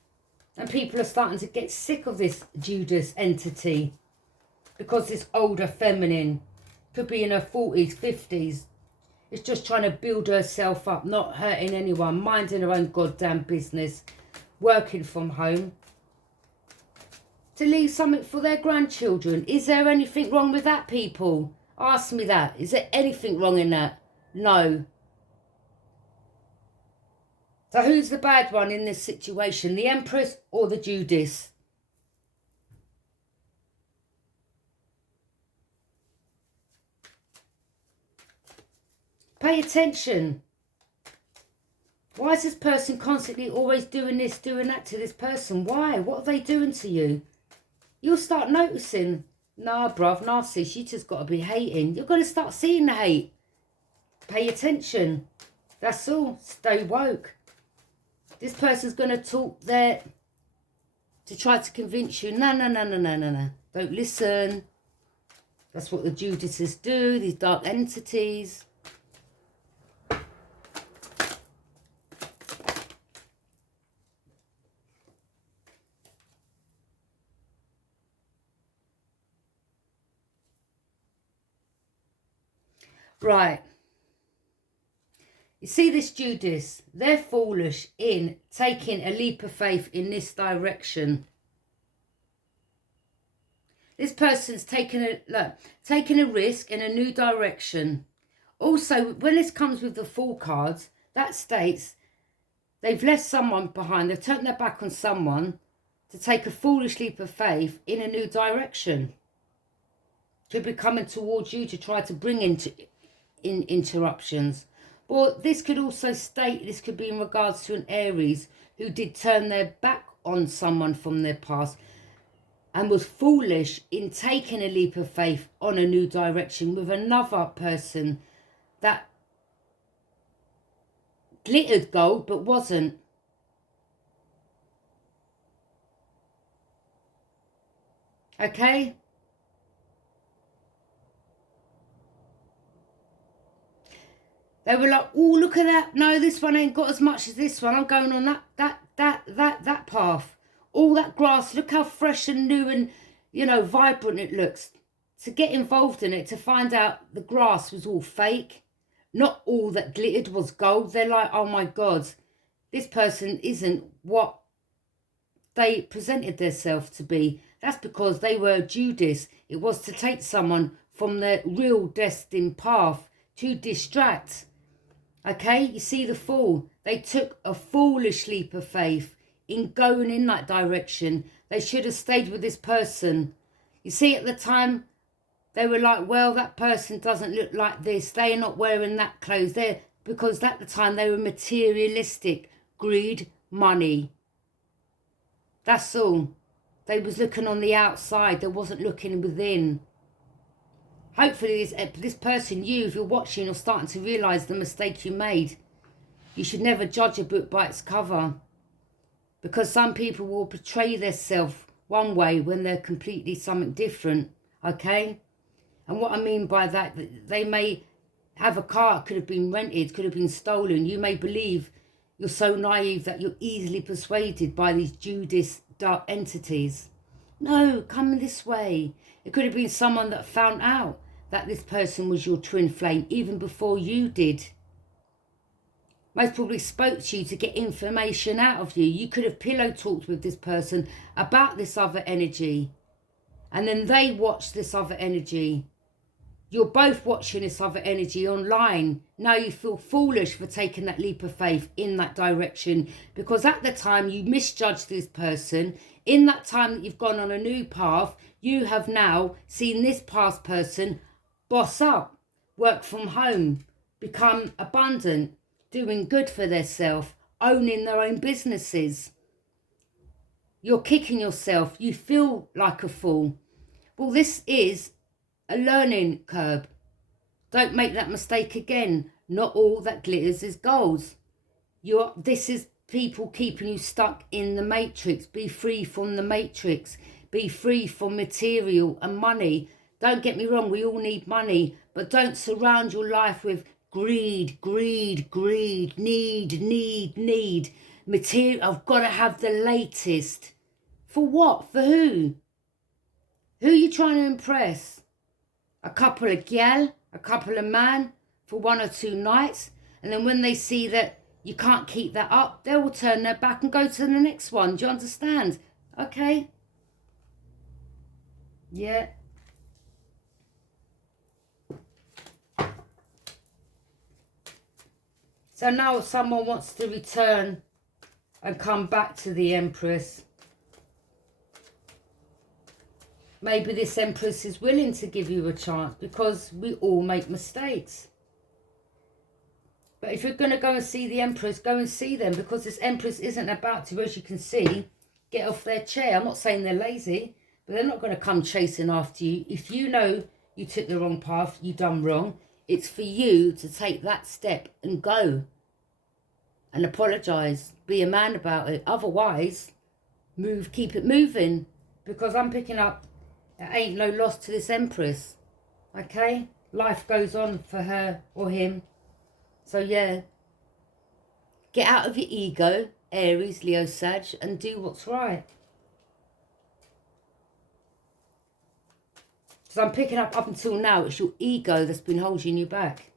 And people are starting to get sick of this Judas entity. Because this older feminine, could be in her 40s, 50s, is just trying to build herself up, not hurting anyone, minding her own goddamn business, working from home. To leave something for their grandchildren. Is there anything wrong with that, people? Ask me that. Is there anything wrong in that? No. So who's the bad one in this situation? The Empress or the Judas? Pay attention. Why is this person constantly always doing this, doing that to this person? Why? What are they doing to you? You'll start noticing, nah, bruv, nah, sis, you just got to be hating. You're going to start seeing the hate. Pay attention. That's all. Stay woke. This person's going to talk there to try to convince you. No. Don't listen. That's what the Judases do, these dark entities. Right. You see this Judas, they're foolish in taking a leap of faith in this direction. This person's taking a risk in a new direction. Also, when this comes with the Fool cards, that states they've left someone behind. They've turned their back on someone to take a foolish leap of faith in a new direction. Could be coming towards you to try to bring interruptions. Or this could also state, this could be in regards to an Aries who did turn their back on someone from their past and was foolish in taking a leap of faith on a new direction with another person that glittered gold but wasn't. Okay? They were like, oh, look at that. No, this one ain't got as much as this one. I'm going on that path. All that grass, look how fresh and new and, you know, vibrant it looks. To get involved in it, to find out the grass was all fake. Not all that glittered was gold. They're like, oh my God, this person isn't what they presented themselves to be. That's because they were Judas. It was to take someone from their real destined path, to distract. Okay, you see the fool. They took a foolish leap of faith in going in that direction. They should have stayed with this person. You see, at the time, they were like, well, that person doesn't look like this. They're not wearing that clothes. Because at the time, they were materialistic. Greed, money. That's all. They was looking on the outside. They wasn't looking within. Hopefully this person, you, if you're watching, you're starting to realise the mistake you made. You should never judge a book by its cover. Because some people will portray themselves one way when they're completely something different. Okay? And what I mean by that, they may have a car, could have been rented, could have been stolen. You may believe you're so naive that you're easily persuaded by these Judas dark entities. No, come this way. It could have been someone that found out that this person was your twin flame even before you did. Most probably spoke to you to get information out of you. You could have pillow talked with this person about this other energy. And then they watched this other energy. You're both watching this other energy online. Now you feel foolish for taking that leap of faith in that direction. Because at the time you misjudged this person. In that time that you've gone on a new path, you have now seen this past person boss up, work from home, become abundant, doing good for themselves, owning their own businesses. You're kicking yourself. You feel like a fool. Well, this is a learning curve. Don't make that mistake again. Not all that glitters is gold. This is people keeping you stuck in the matrix. Be free from the matrix. Be free from material and money. Don't get me wrong, we all need money, but don't surround your life with greed, greed, greed, need. Material, I've got to have the latest. For what? For who? Who are you trying to impress? A couple of gal, a couple of man for 1 or 2 nights, and then when they see that you can't keep that up, they will turn their back and go to the next one. Do you understand? Okay. Yeah. So now someone wants to return and come back to the Empress. Maybe this Empress is willing to give you a chance because we all make mistakes. But if you're going to go and see the Empress, go and see them, because this Empress isn't about to, as you can see, get off their chair. I'm not saying they're lazy, but they're not going to come chasing after you. If you know you took the wrong path, you done wrong, it's for you to take that step and go and apologise. Be a man about it. Otherwise, keep it moving, because I'm picking up there ain't no loss to this Empress. Okay? Life goes on for her or him. So yeah, get out of your ego, Aries, Leo, Sag, and do what's right. So I'm picking up until now, it's your ego that's been holding you back.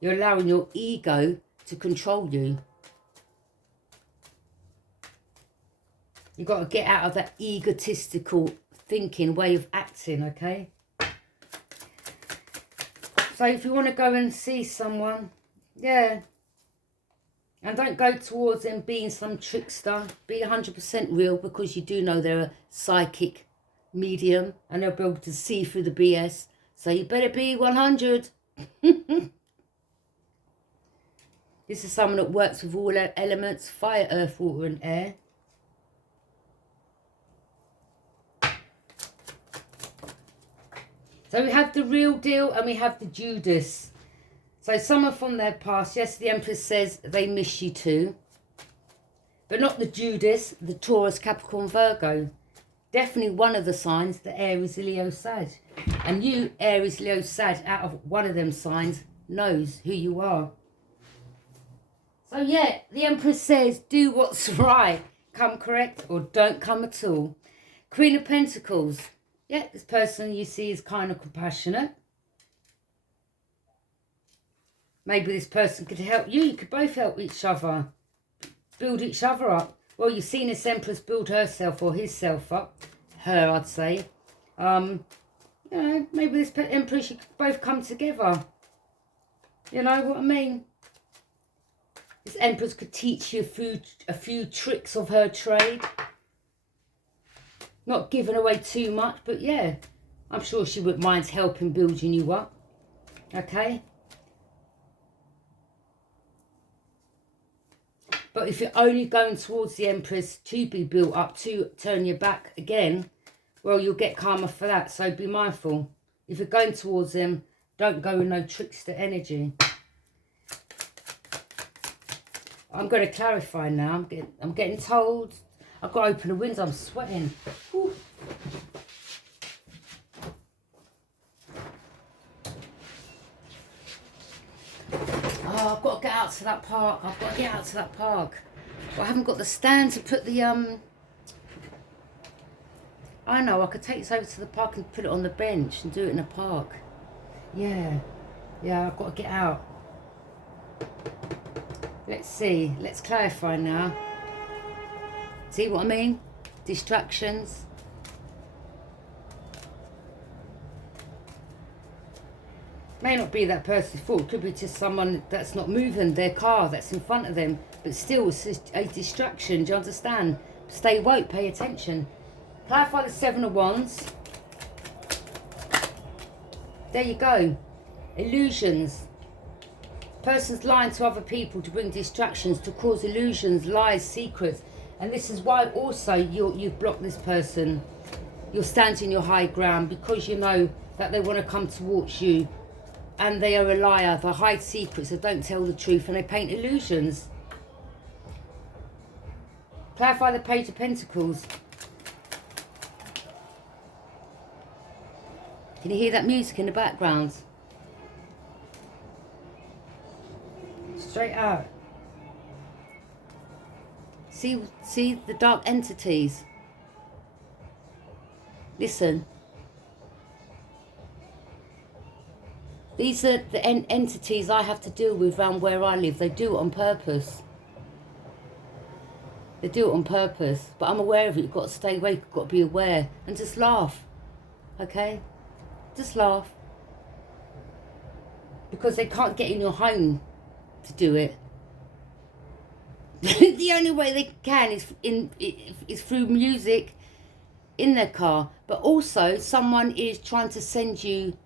You're allowing your ego to control you. You've got to get out of that egotistical thinking way of acting, okay? So if you want to go and see someone, yeah. And don't go towards them being some trickster. Be 100% real, because you do know they're a psychic medium and they'll be able to see through the BS. So you better be 100. This is someone that works with all elements, fire, earth, water and air. So we have the real deal and we have the Judas. So someone from their past, yes, the Empress says they miss you too. But not the Judas, the Taurus, Capricorn, Virgo. Definitely one of the signs, the Aries, Leo, Sag. And you, Aries, Leo, Sag, out of one of them signs, knows who you are. So yeah, the Empress says, do what's right. Come correct or don't come at all. Queen of Pentacles. Yeah, this person you see is kind of compassionate. Maybe this person could help you. You could both help each other. Build each other up. Well, you've seen this Empress build herself or himself up. Her, I'd say. You know, maybe this Empress, you could both come together. You know what I mean? This Empress could teach you a few tricks of her trade. Not giving away too much, but yeah. I'm sure she wouldn't mind helping building you up. Okay? But if you're only going towards the Empress to be built up, to turn your back again, well, you'll get karma for that. So be mindful. If you're going towards them, don't go with no trickster energy. I'm going to clarify now. I'm getting told. I've got to open the window. I'm sweating. Whew. Oh, I've got to get out to that park. I've got to get out to that park. But I haven't got the stand to put the I know, I could take this over to the park and put it on the bench and do it in the park. Yeah. Yeah, I've got to get out. Let's see. Let's clarify now. See what I mean? Distractions. May not be that person's fault. It could be just someone that's not moving their car that's in front of them. But still, it's just a distraction. Do you understand? Stay woke. Pay attention. Clarify the Seven of Wands. There you go. Illusions. Person's lying to other people to bring distractions, to cause illusions, lies, secrets. And this is why also you've blocked this person. You're standing your high ground because you know that they want to come towards you. And they are a liar. They hide secrets. They don't tell the truth. And they paint illusions. Clarify the Page of Pentacles. Can you hear that music in the background? Straight out. See the dark entities. Listen. These are the entities I have to deal with around where I live. They do it on purpose. They do it on purpose. But I'm aware of it. You've got to stay awake. You've got to be aware. And just laugh. Okay? Just laugh. Because they can't get in your home to do it. The only way they can is through music in their car. But also, someone is trying to send you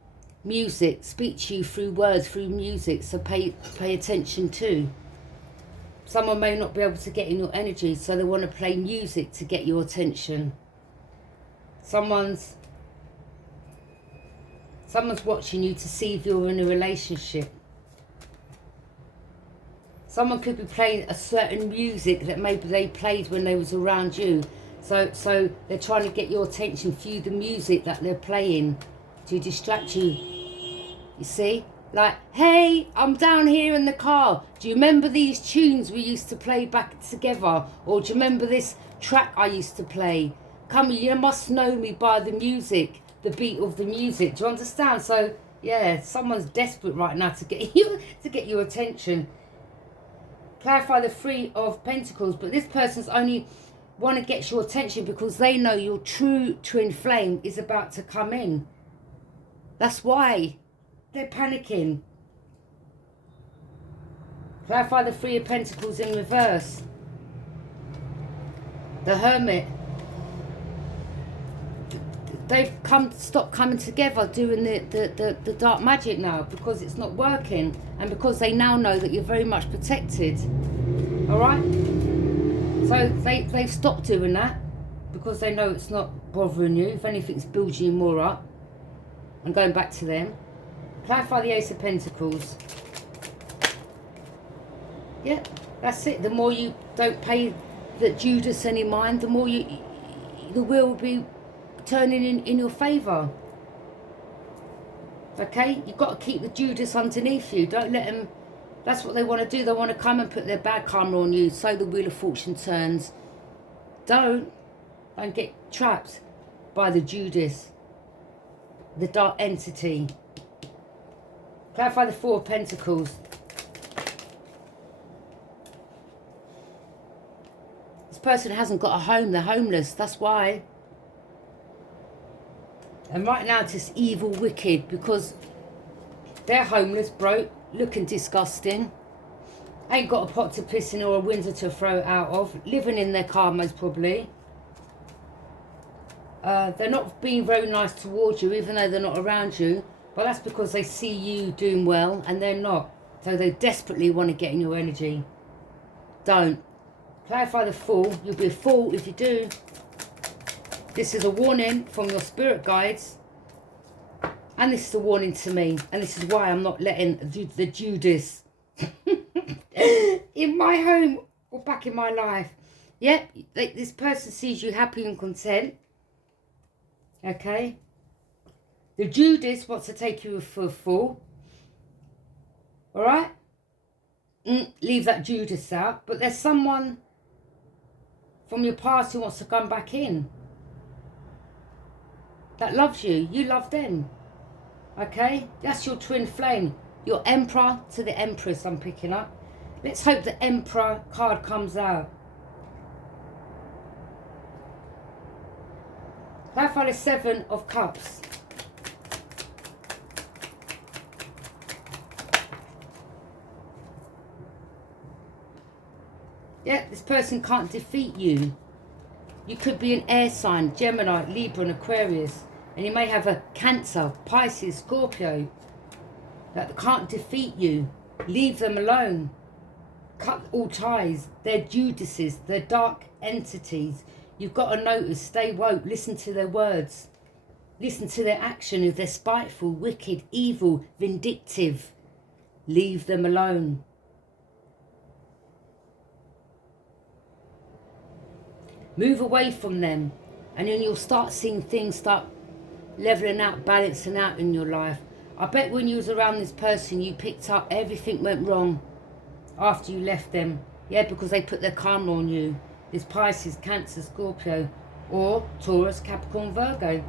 music, speak to you through words, through music. So pay attention too. Someone may not be able to get in your energy, so they want to play music to get your attention. Someone's watching you to see if you're in a relationship. Someone could be playing a certain music that maybe they played when they was around you. So they're trying to get your attention through the music that they're playing to distract you. You see? Like, hey, I'm down here in the car. Do you remember these tunes we used to play back together? Or do you remember this track I used to play? Come, you must know me by the music, the beat of the music. Do you understand? So, yeah, someone's desperate right now to get your attention. Clarify the Three of Pentacles, but this person's only want to get your attention because they know your true twin flame is about to come in. That's why they're panicking. Clarify the Three of Pentacles in reverse. The Hermit. they've stopped coming together doing the dark magic now, because it's not working, and because they now know that you're very much protected. All right, so they've stopped doing that because they know it's not bothering you. If anything, it's building you more up. And going back to them, clarify the Ace of Pentacles. Yeah, that's it. The more you don't pay the Judas any mind, the more the wheel will be turning in your favour. Okay, you've got to keep the Judas underneath you. Don't let them. That's what they want to do. They want to come and put their bad karma on you, so the wheel of fortune turns. Don't get trapped by the Judas, the dark entity. Clarify the Four of Pentacles. This person hasn't got a home. They're homeless. That's why. And right now it's just evil, wicked, because they're homeless, broke, looking disgusting. Ain't got a pot to piss in or a window to throw it out of. Living in their car most probably. They're not being very nice towards you, even though they're not around you. But that's because they see you doing well and they're not. So they desperately want to get in your energy. Don't. Clarify the Fool. You'll be a fool if you do. This is a warning from your spirit guides. And this is a warning to me. And this is why I'm not letting the Judas in my home or back in my life. Yep, this person sees you happy and content. Okay. The Judas wants to take you for a fool. Alright? Leave that Judas out. But there's someone from your past who wants to come back in. That loves you. You love them. Okay? That's your twin flame. Your Emperor to the Empress I'm picking up. Let's hope the Emperor card comes out. Clarify the Seven of Cups. Yeah, this person can't defeat you. You could be an air sign, Gemini, Libra and Aquarius. And you may have a Cancer, Pisces, Scorpio that can't defeat you. Leave them alone. Cut all ties. They're Judases. They're dark entities. You've got to notice, stay woke. Listen to their words. Listen to their action. If they're spiteful, wicked, evil, vindictive, leave them alone. Move away from them. And then you'll start seeing things start leveling out, balancing out in your life. I bet when you was around this person, you picked up everything went wrong after you left them. Yeah, because they put their karma on you. This Pisces, Cancer, Scorpio, or Taurus, Capricorn, Virgo.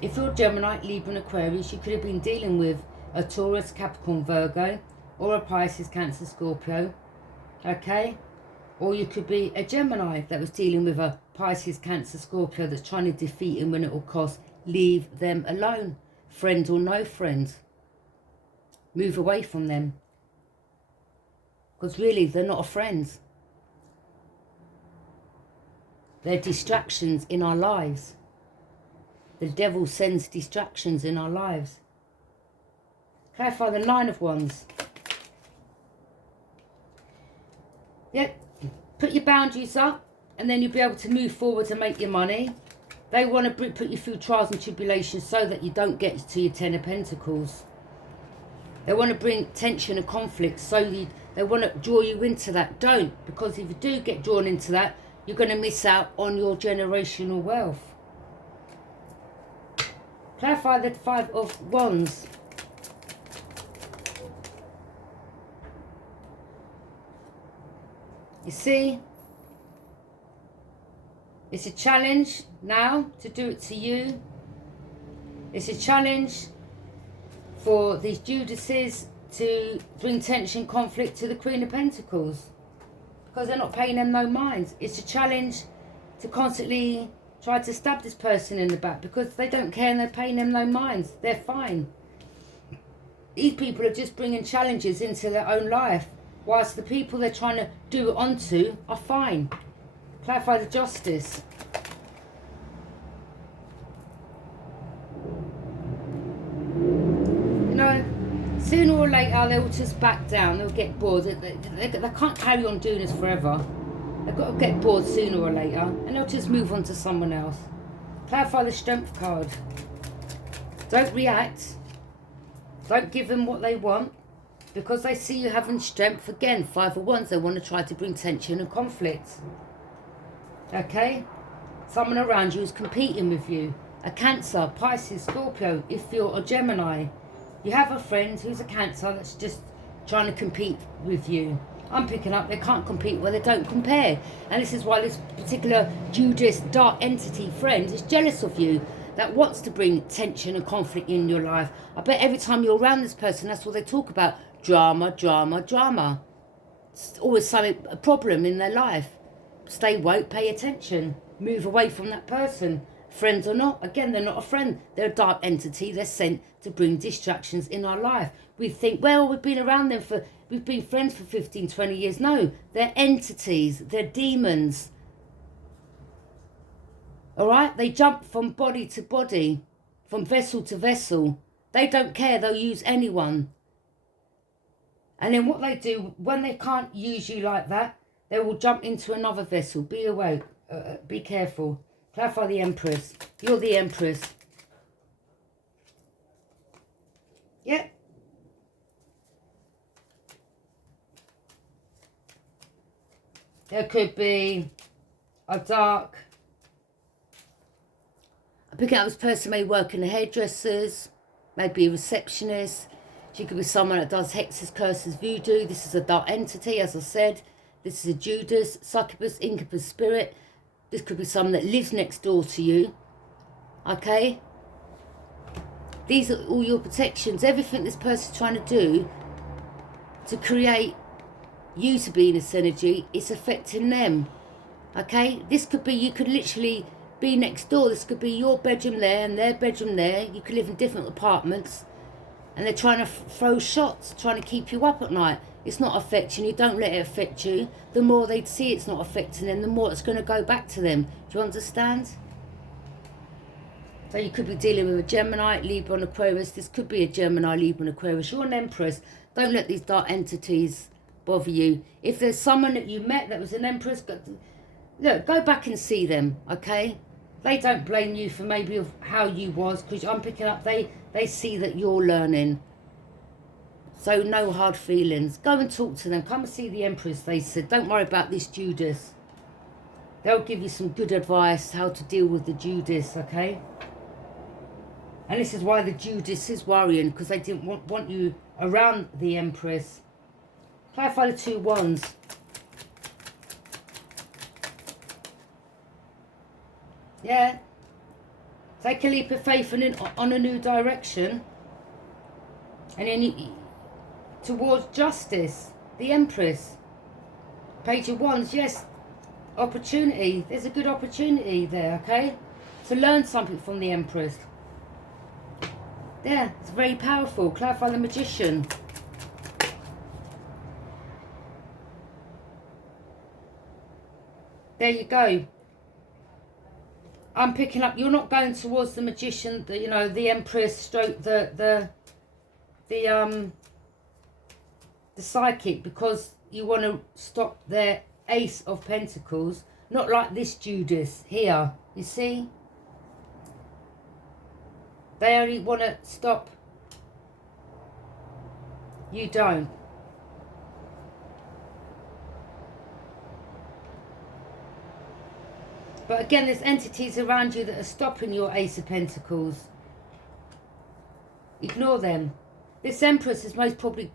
If you're Gemini, Libra and Aquarius, you could have been dealing with a Taurus, Capricorn, Virgo, or a Pisces, Cancer, Scorpio. Okay? Or you could be a Gemini that was dealing with a Pisces, Cancer, Scorpio that's trying to defeat him when it will cost. Leave them alone. Friend or no friend. Move away from them. Because really, they're not a friend. They're distractions in our lives. The devil sends distractions in our lives. Clarify the Nine of Wands. Yep. Put your boundaries up, and then you'll be able to move forward and make your money. They want to put you through trials and tribulations so that you don't get to your Ten of Pentacles. They want to bring tension and conflict, so they want to draw you into that. Don't, because if you do get drawn into that, you're going to miss out on your generational wealth. Clarify the Five of Wands. You see, it's a challenge now to do it to you. It's a challenge for these Judases to bring tension, conflict to the Queen of Pentacles, because they're not paying them no minds. It's a challenge to constantly try to stab this person in the back because they don't care and they're paying them no minds. They're fine. These people are just bringing challenges into their own life, whilst the people they're trying to do it onto are fine. Clarify the Justice. or later they'll just back down. They'll get bored. They can't carry on doing this forever. They've got to get bored sooner or later, and they'll just move on to someone else. Clarify the Strength card. Don't react. Don't give them what they want, because they see you having strength. Again, 5 of Wands, they want to try to bring tension and conflict. Okay? Someone around you is competing with you. A Cancer, Pisces, Scorpio, if you're a Gemini. You have a friend who's a Cancer that's just trying to compete with you. I'm picking up they can't compete where they don't compare. And this is why this particular Judas dark entity friend is jealous of you, that wants to bring tension and conflict in your life. I bet every time you're around this person, that's what they talk about. Drama, drama, drama. It's always something, a problem in their life. Stay woke, pay attention. Move away from that person. Friends or not, again, they're not a friend. They're a dark entity. They're sent to bring distractions in our life. We think, well, we've been around them for, we've been friends for 15, 20 years. No, they're entities. They're demons. All right? They jump from body to body, from vessel to vessel. They don't care. They'll use anyone. And then what they do, when they can't use you like that, they will jump into another vessel. Be awake. Be careful. Clarify the Empress. You're the Empress. Yep. There could be a dark... I pick up this person may work in the hairdressers, maybe a receptionist. She could be someone that does hexes, curses, voodoo. This is a dark entity, as I said. This is a Judas, succubus, incubus spirit. This could be someone that lives next door to you. Okay? These are all your protections. Everything this person's trying to do to create you to be in this energy, it's affecting them. Okay? This could be, you could literally be next door. This could be your bedroom there and their bedroom there. You could live in different apartments. And they're trying to throw shots, trying to keep you up at night. It's not affecting you. Don't let it affect you. The more they see it's not affecting them, the more it's going to go back to them. Do you understand? So you could be dealing with a Gemini, Libra and Aquarius. This could be a Gemini, Libra and Aquarius. You're an Empress. Don't let these dark entities bother you. If there's someone that you met that was an Empress, go back and see them, okay? They don't blame you for maybe of how you was, because I'm picking up, they see that you're learning. So no hard feelings. Go and talk to them. Come and see the Empress, they said. Don't worry about this Judas. They'll give you some good advice how to deal with the Judas, okay? And this is why the Judas is worrying, because they didn't want you around the Empress. Clarify the 2 Wands. Yeah. Take a leap of faith and on a new direction. And then towards justice. The Empress. Page of Wands. Yes. Opportunity. There's a good opportunity there, okay? To learn something from the Empress. Yeah. It's very powerful. Clarify the Magician. There you go. I'm picking up, you're not going towards the Magician, the Empress stroke, the Psychic, because you want to stop their Ace of Pentacles. Not like this Judas here, you see? They only want to stop. You don't. But again, there's entities around you that are stopping your Ace of Pentacles. Ignore them. This Empress is most probably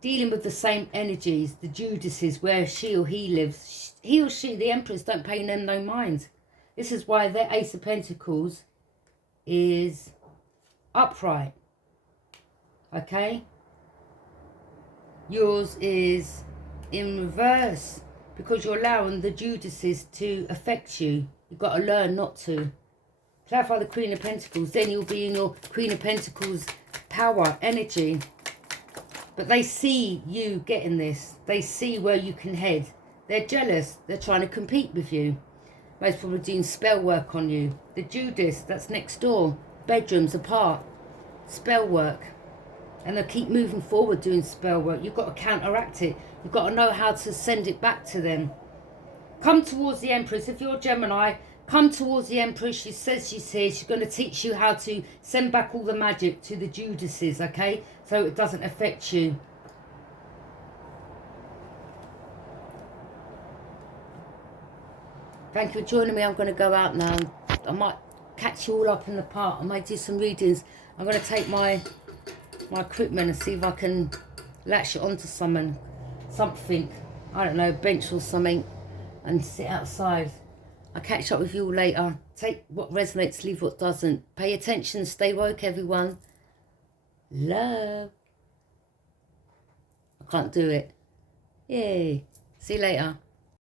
dealing with the same energies, the Judases, where she or he lives. He or she, the Empress, don't pay them no mind. This is why their Ace of Pentacles is upright. Okay? Yours is in reverse. Because you're allowing the Judases to affect you. You've got to learn not to. Clarify the Queen of Pentacles. Then you'll be in your Queen of Pentacles power, energy. But they see you getting this. They see where you can head. They're jealous. They're trying to compete with you. Most probably doing spell work on you. The Judas, that's next door. Bedrooms apart. Spell work. And they'll keep moving forward doing spell work. You've got to counteract it. You've got to know how to send it back to them. Come towards the Empress. If you're Gemini, come towards the Empress. She says she's here. She's going to teach you how to send back all the magic to the Juduses, okay? So it doesn't affect you. Thank you for joining me. I'm going to go out now. I might catch you all up in the park. I might do some readings. I'm going to take my equipment and see if I can latch it onto something. I don't know, bench or something, and sit outside. I'll catch up with you all later. Take what resonates, leave what doesn't. Pay attention, stay woke, everyone. Love. I can't do it. Yay. See you later.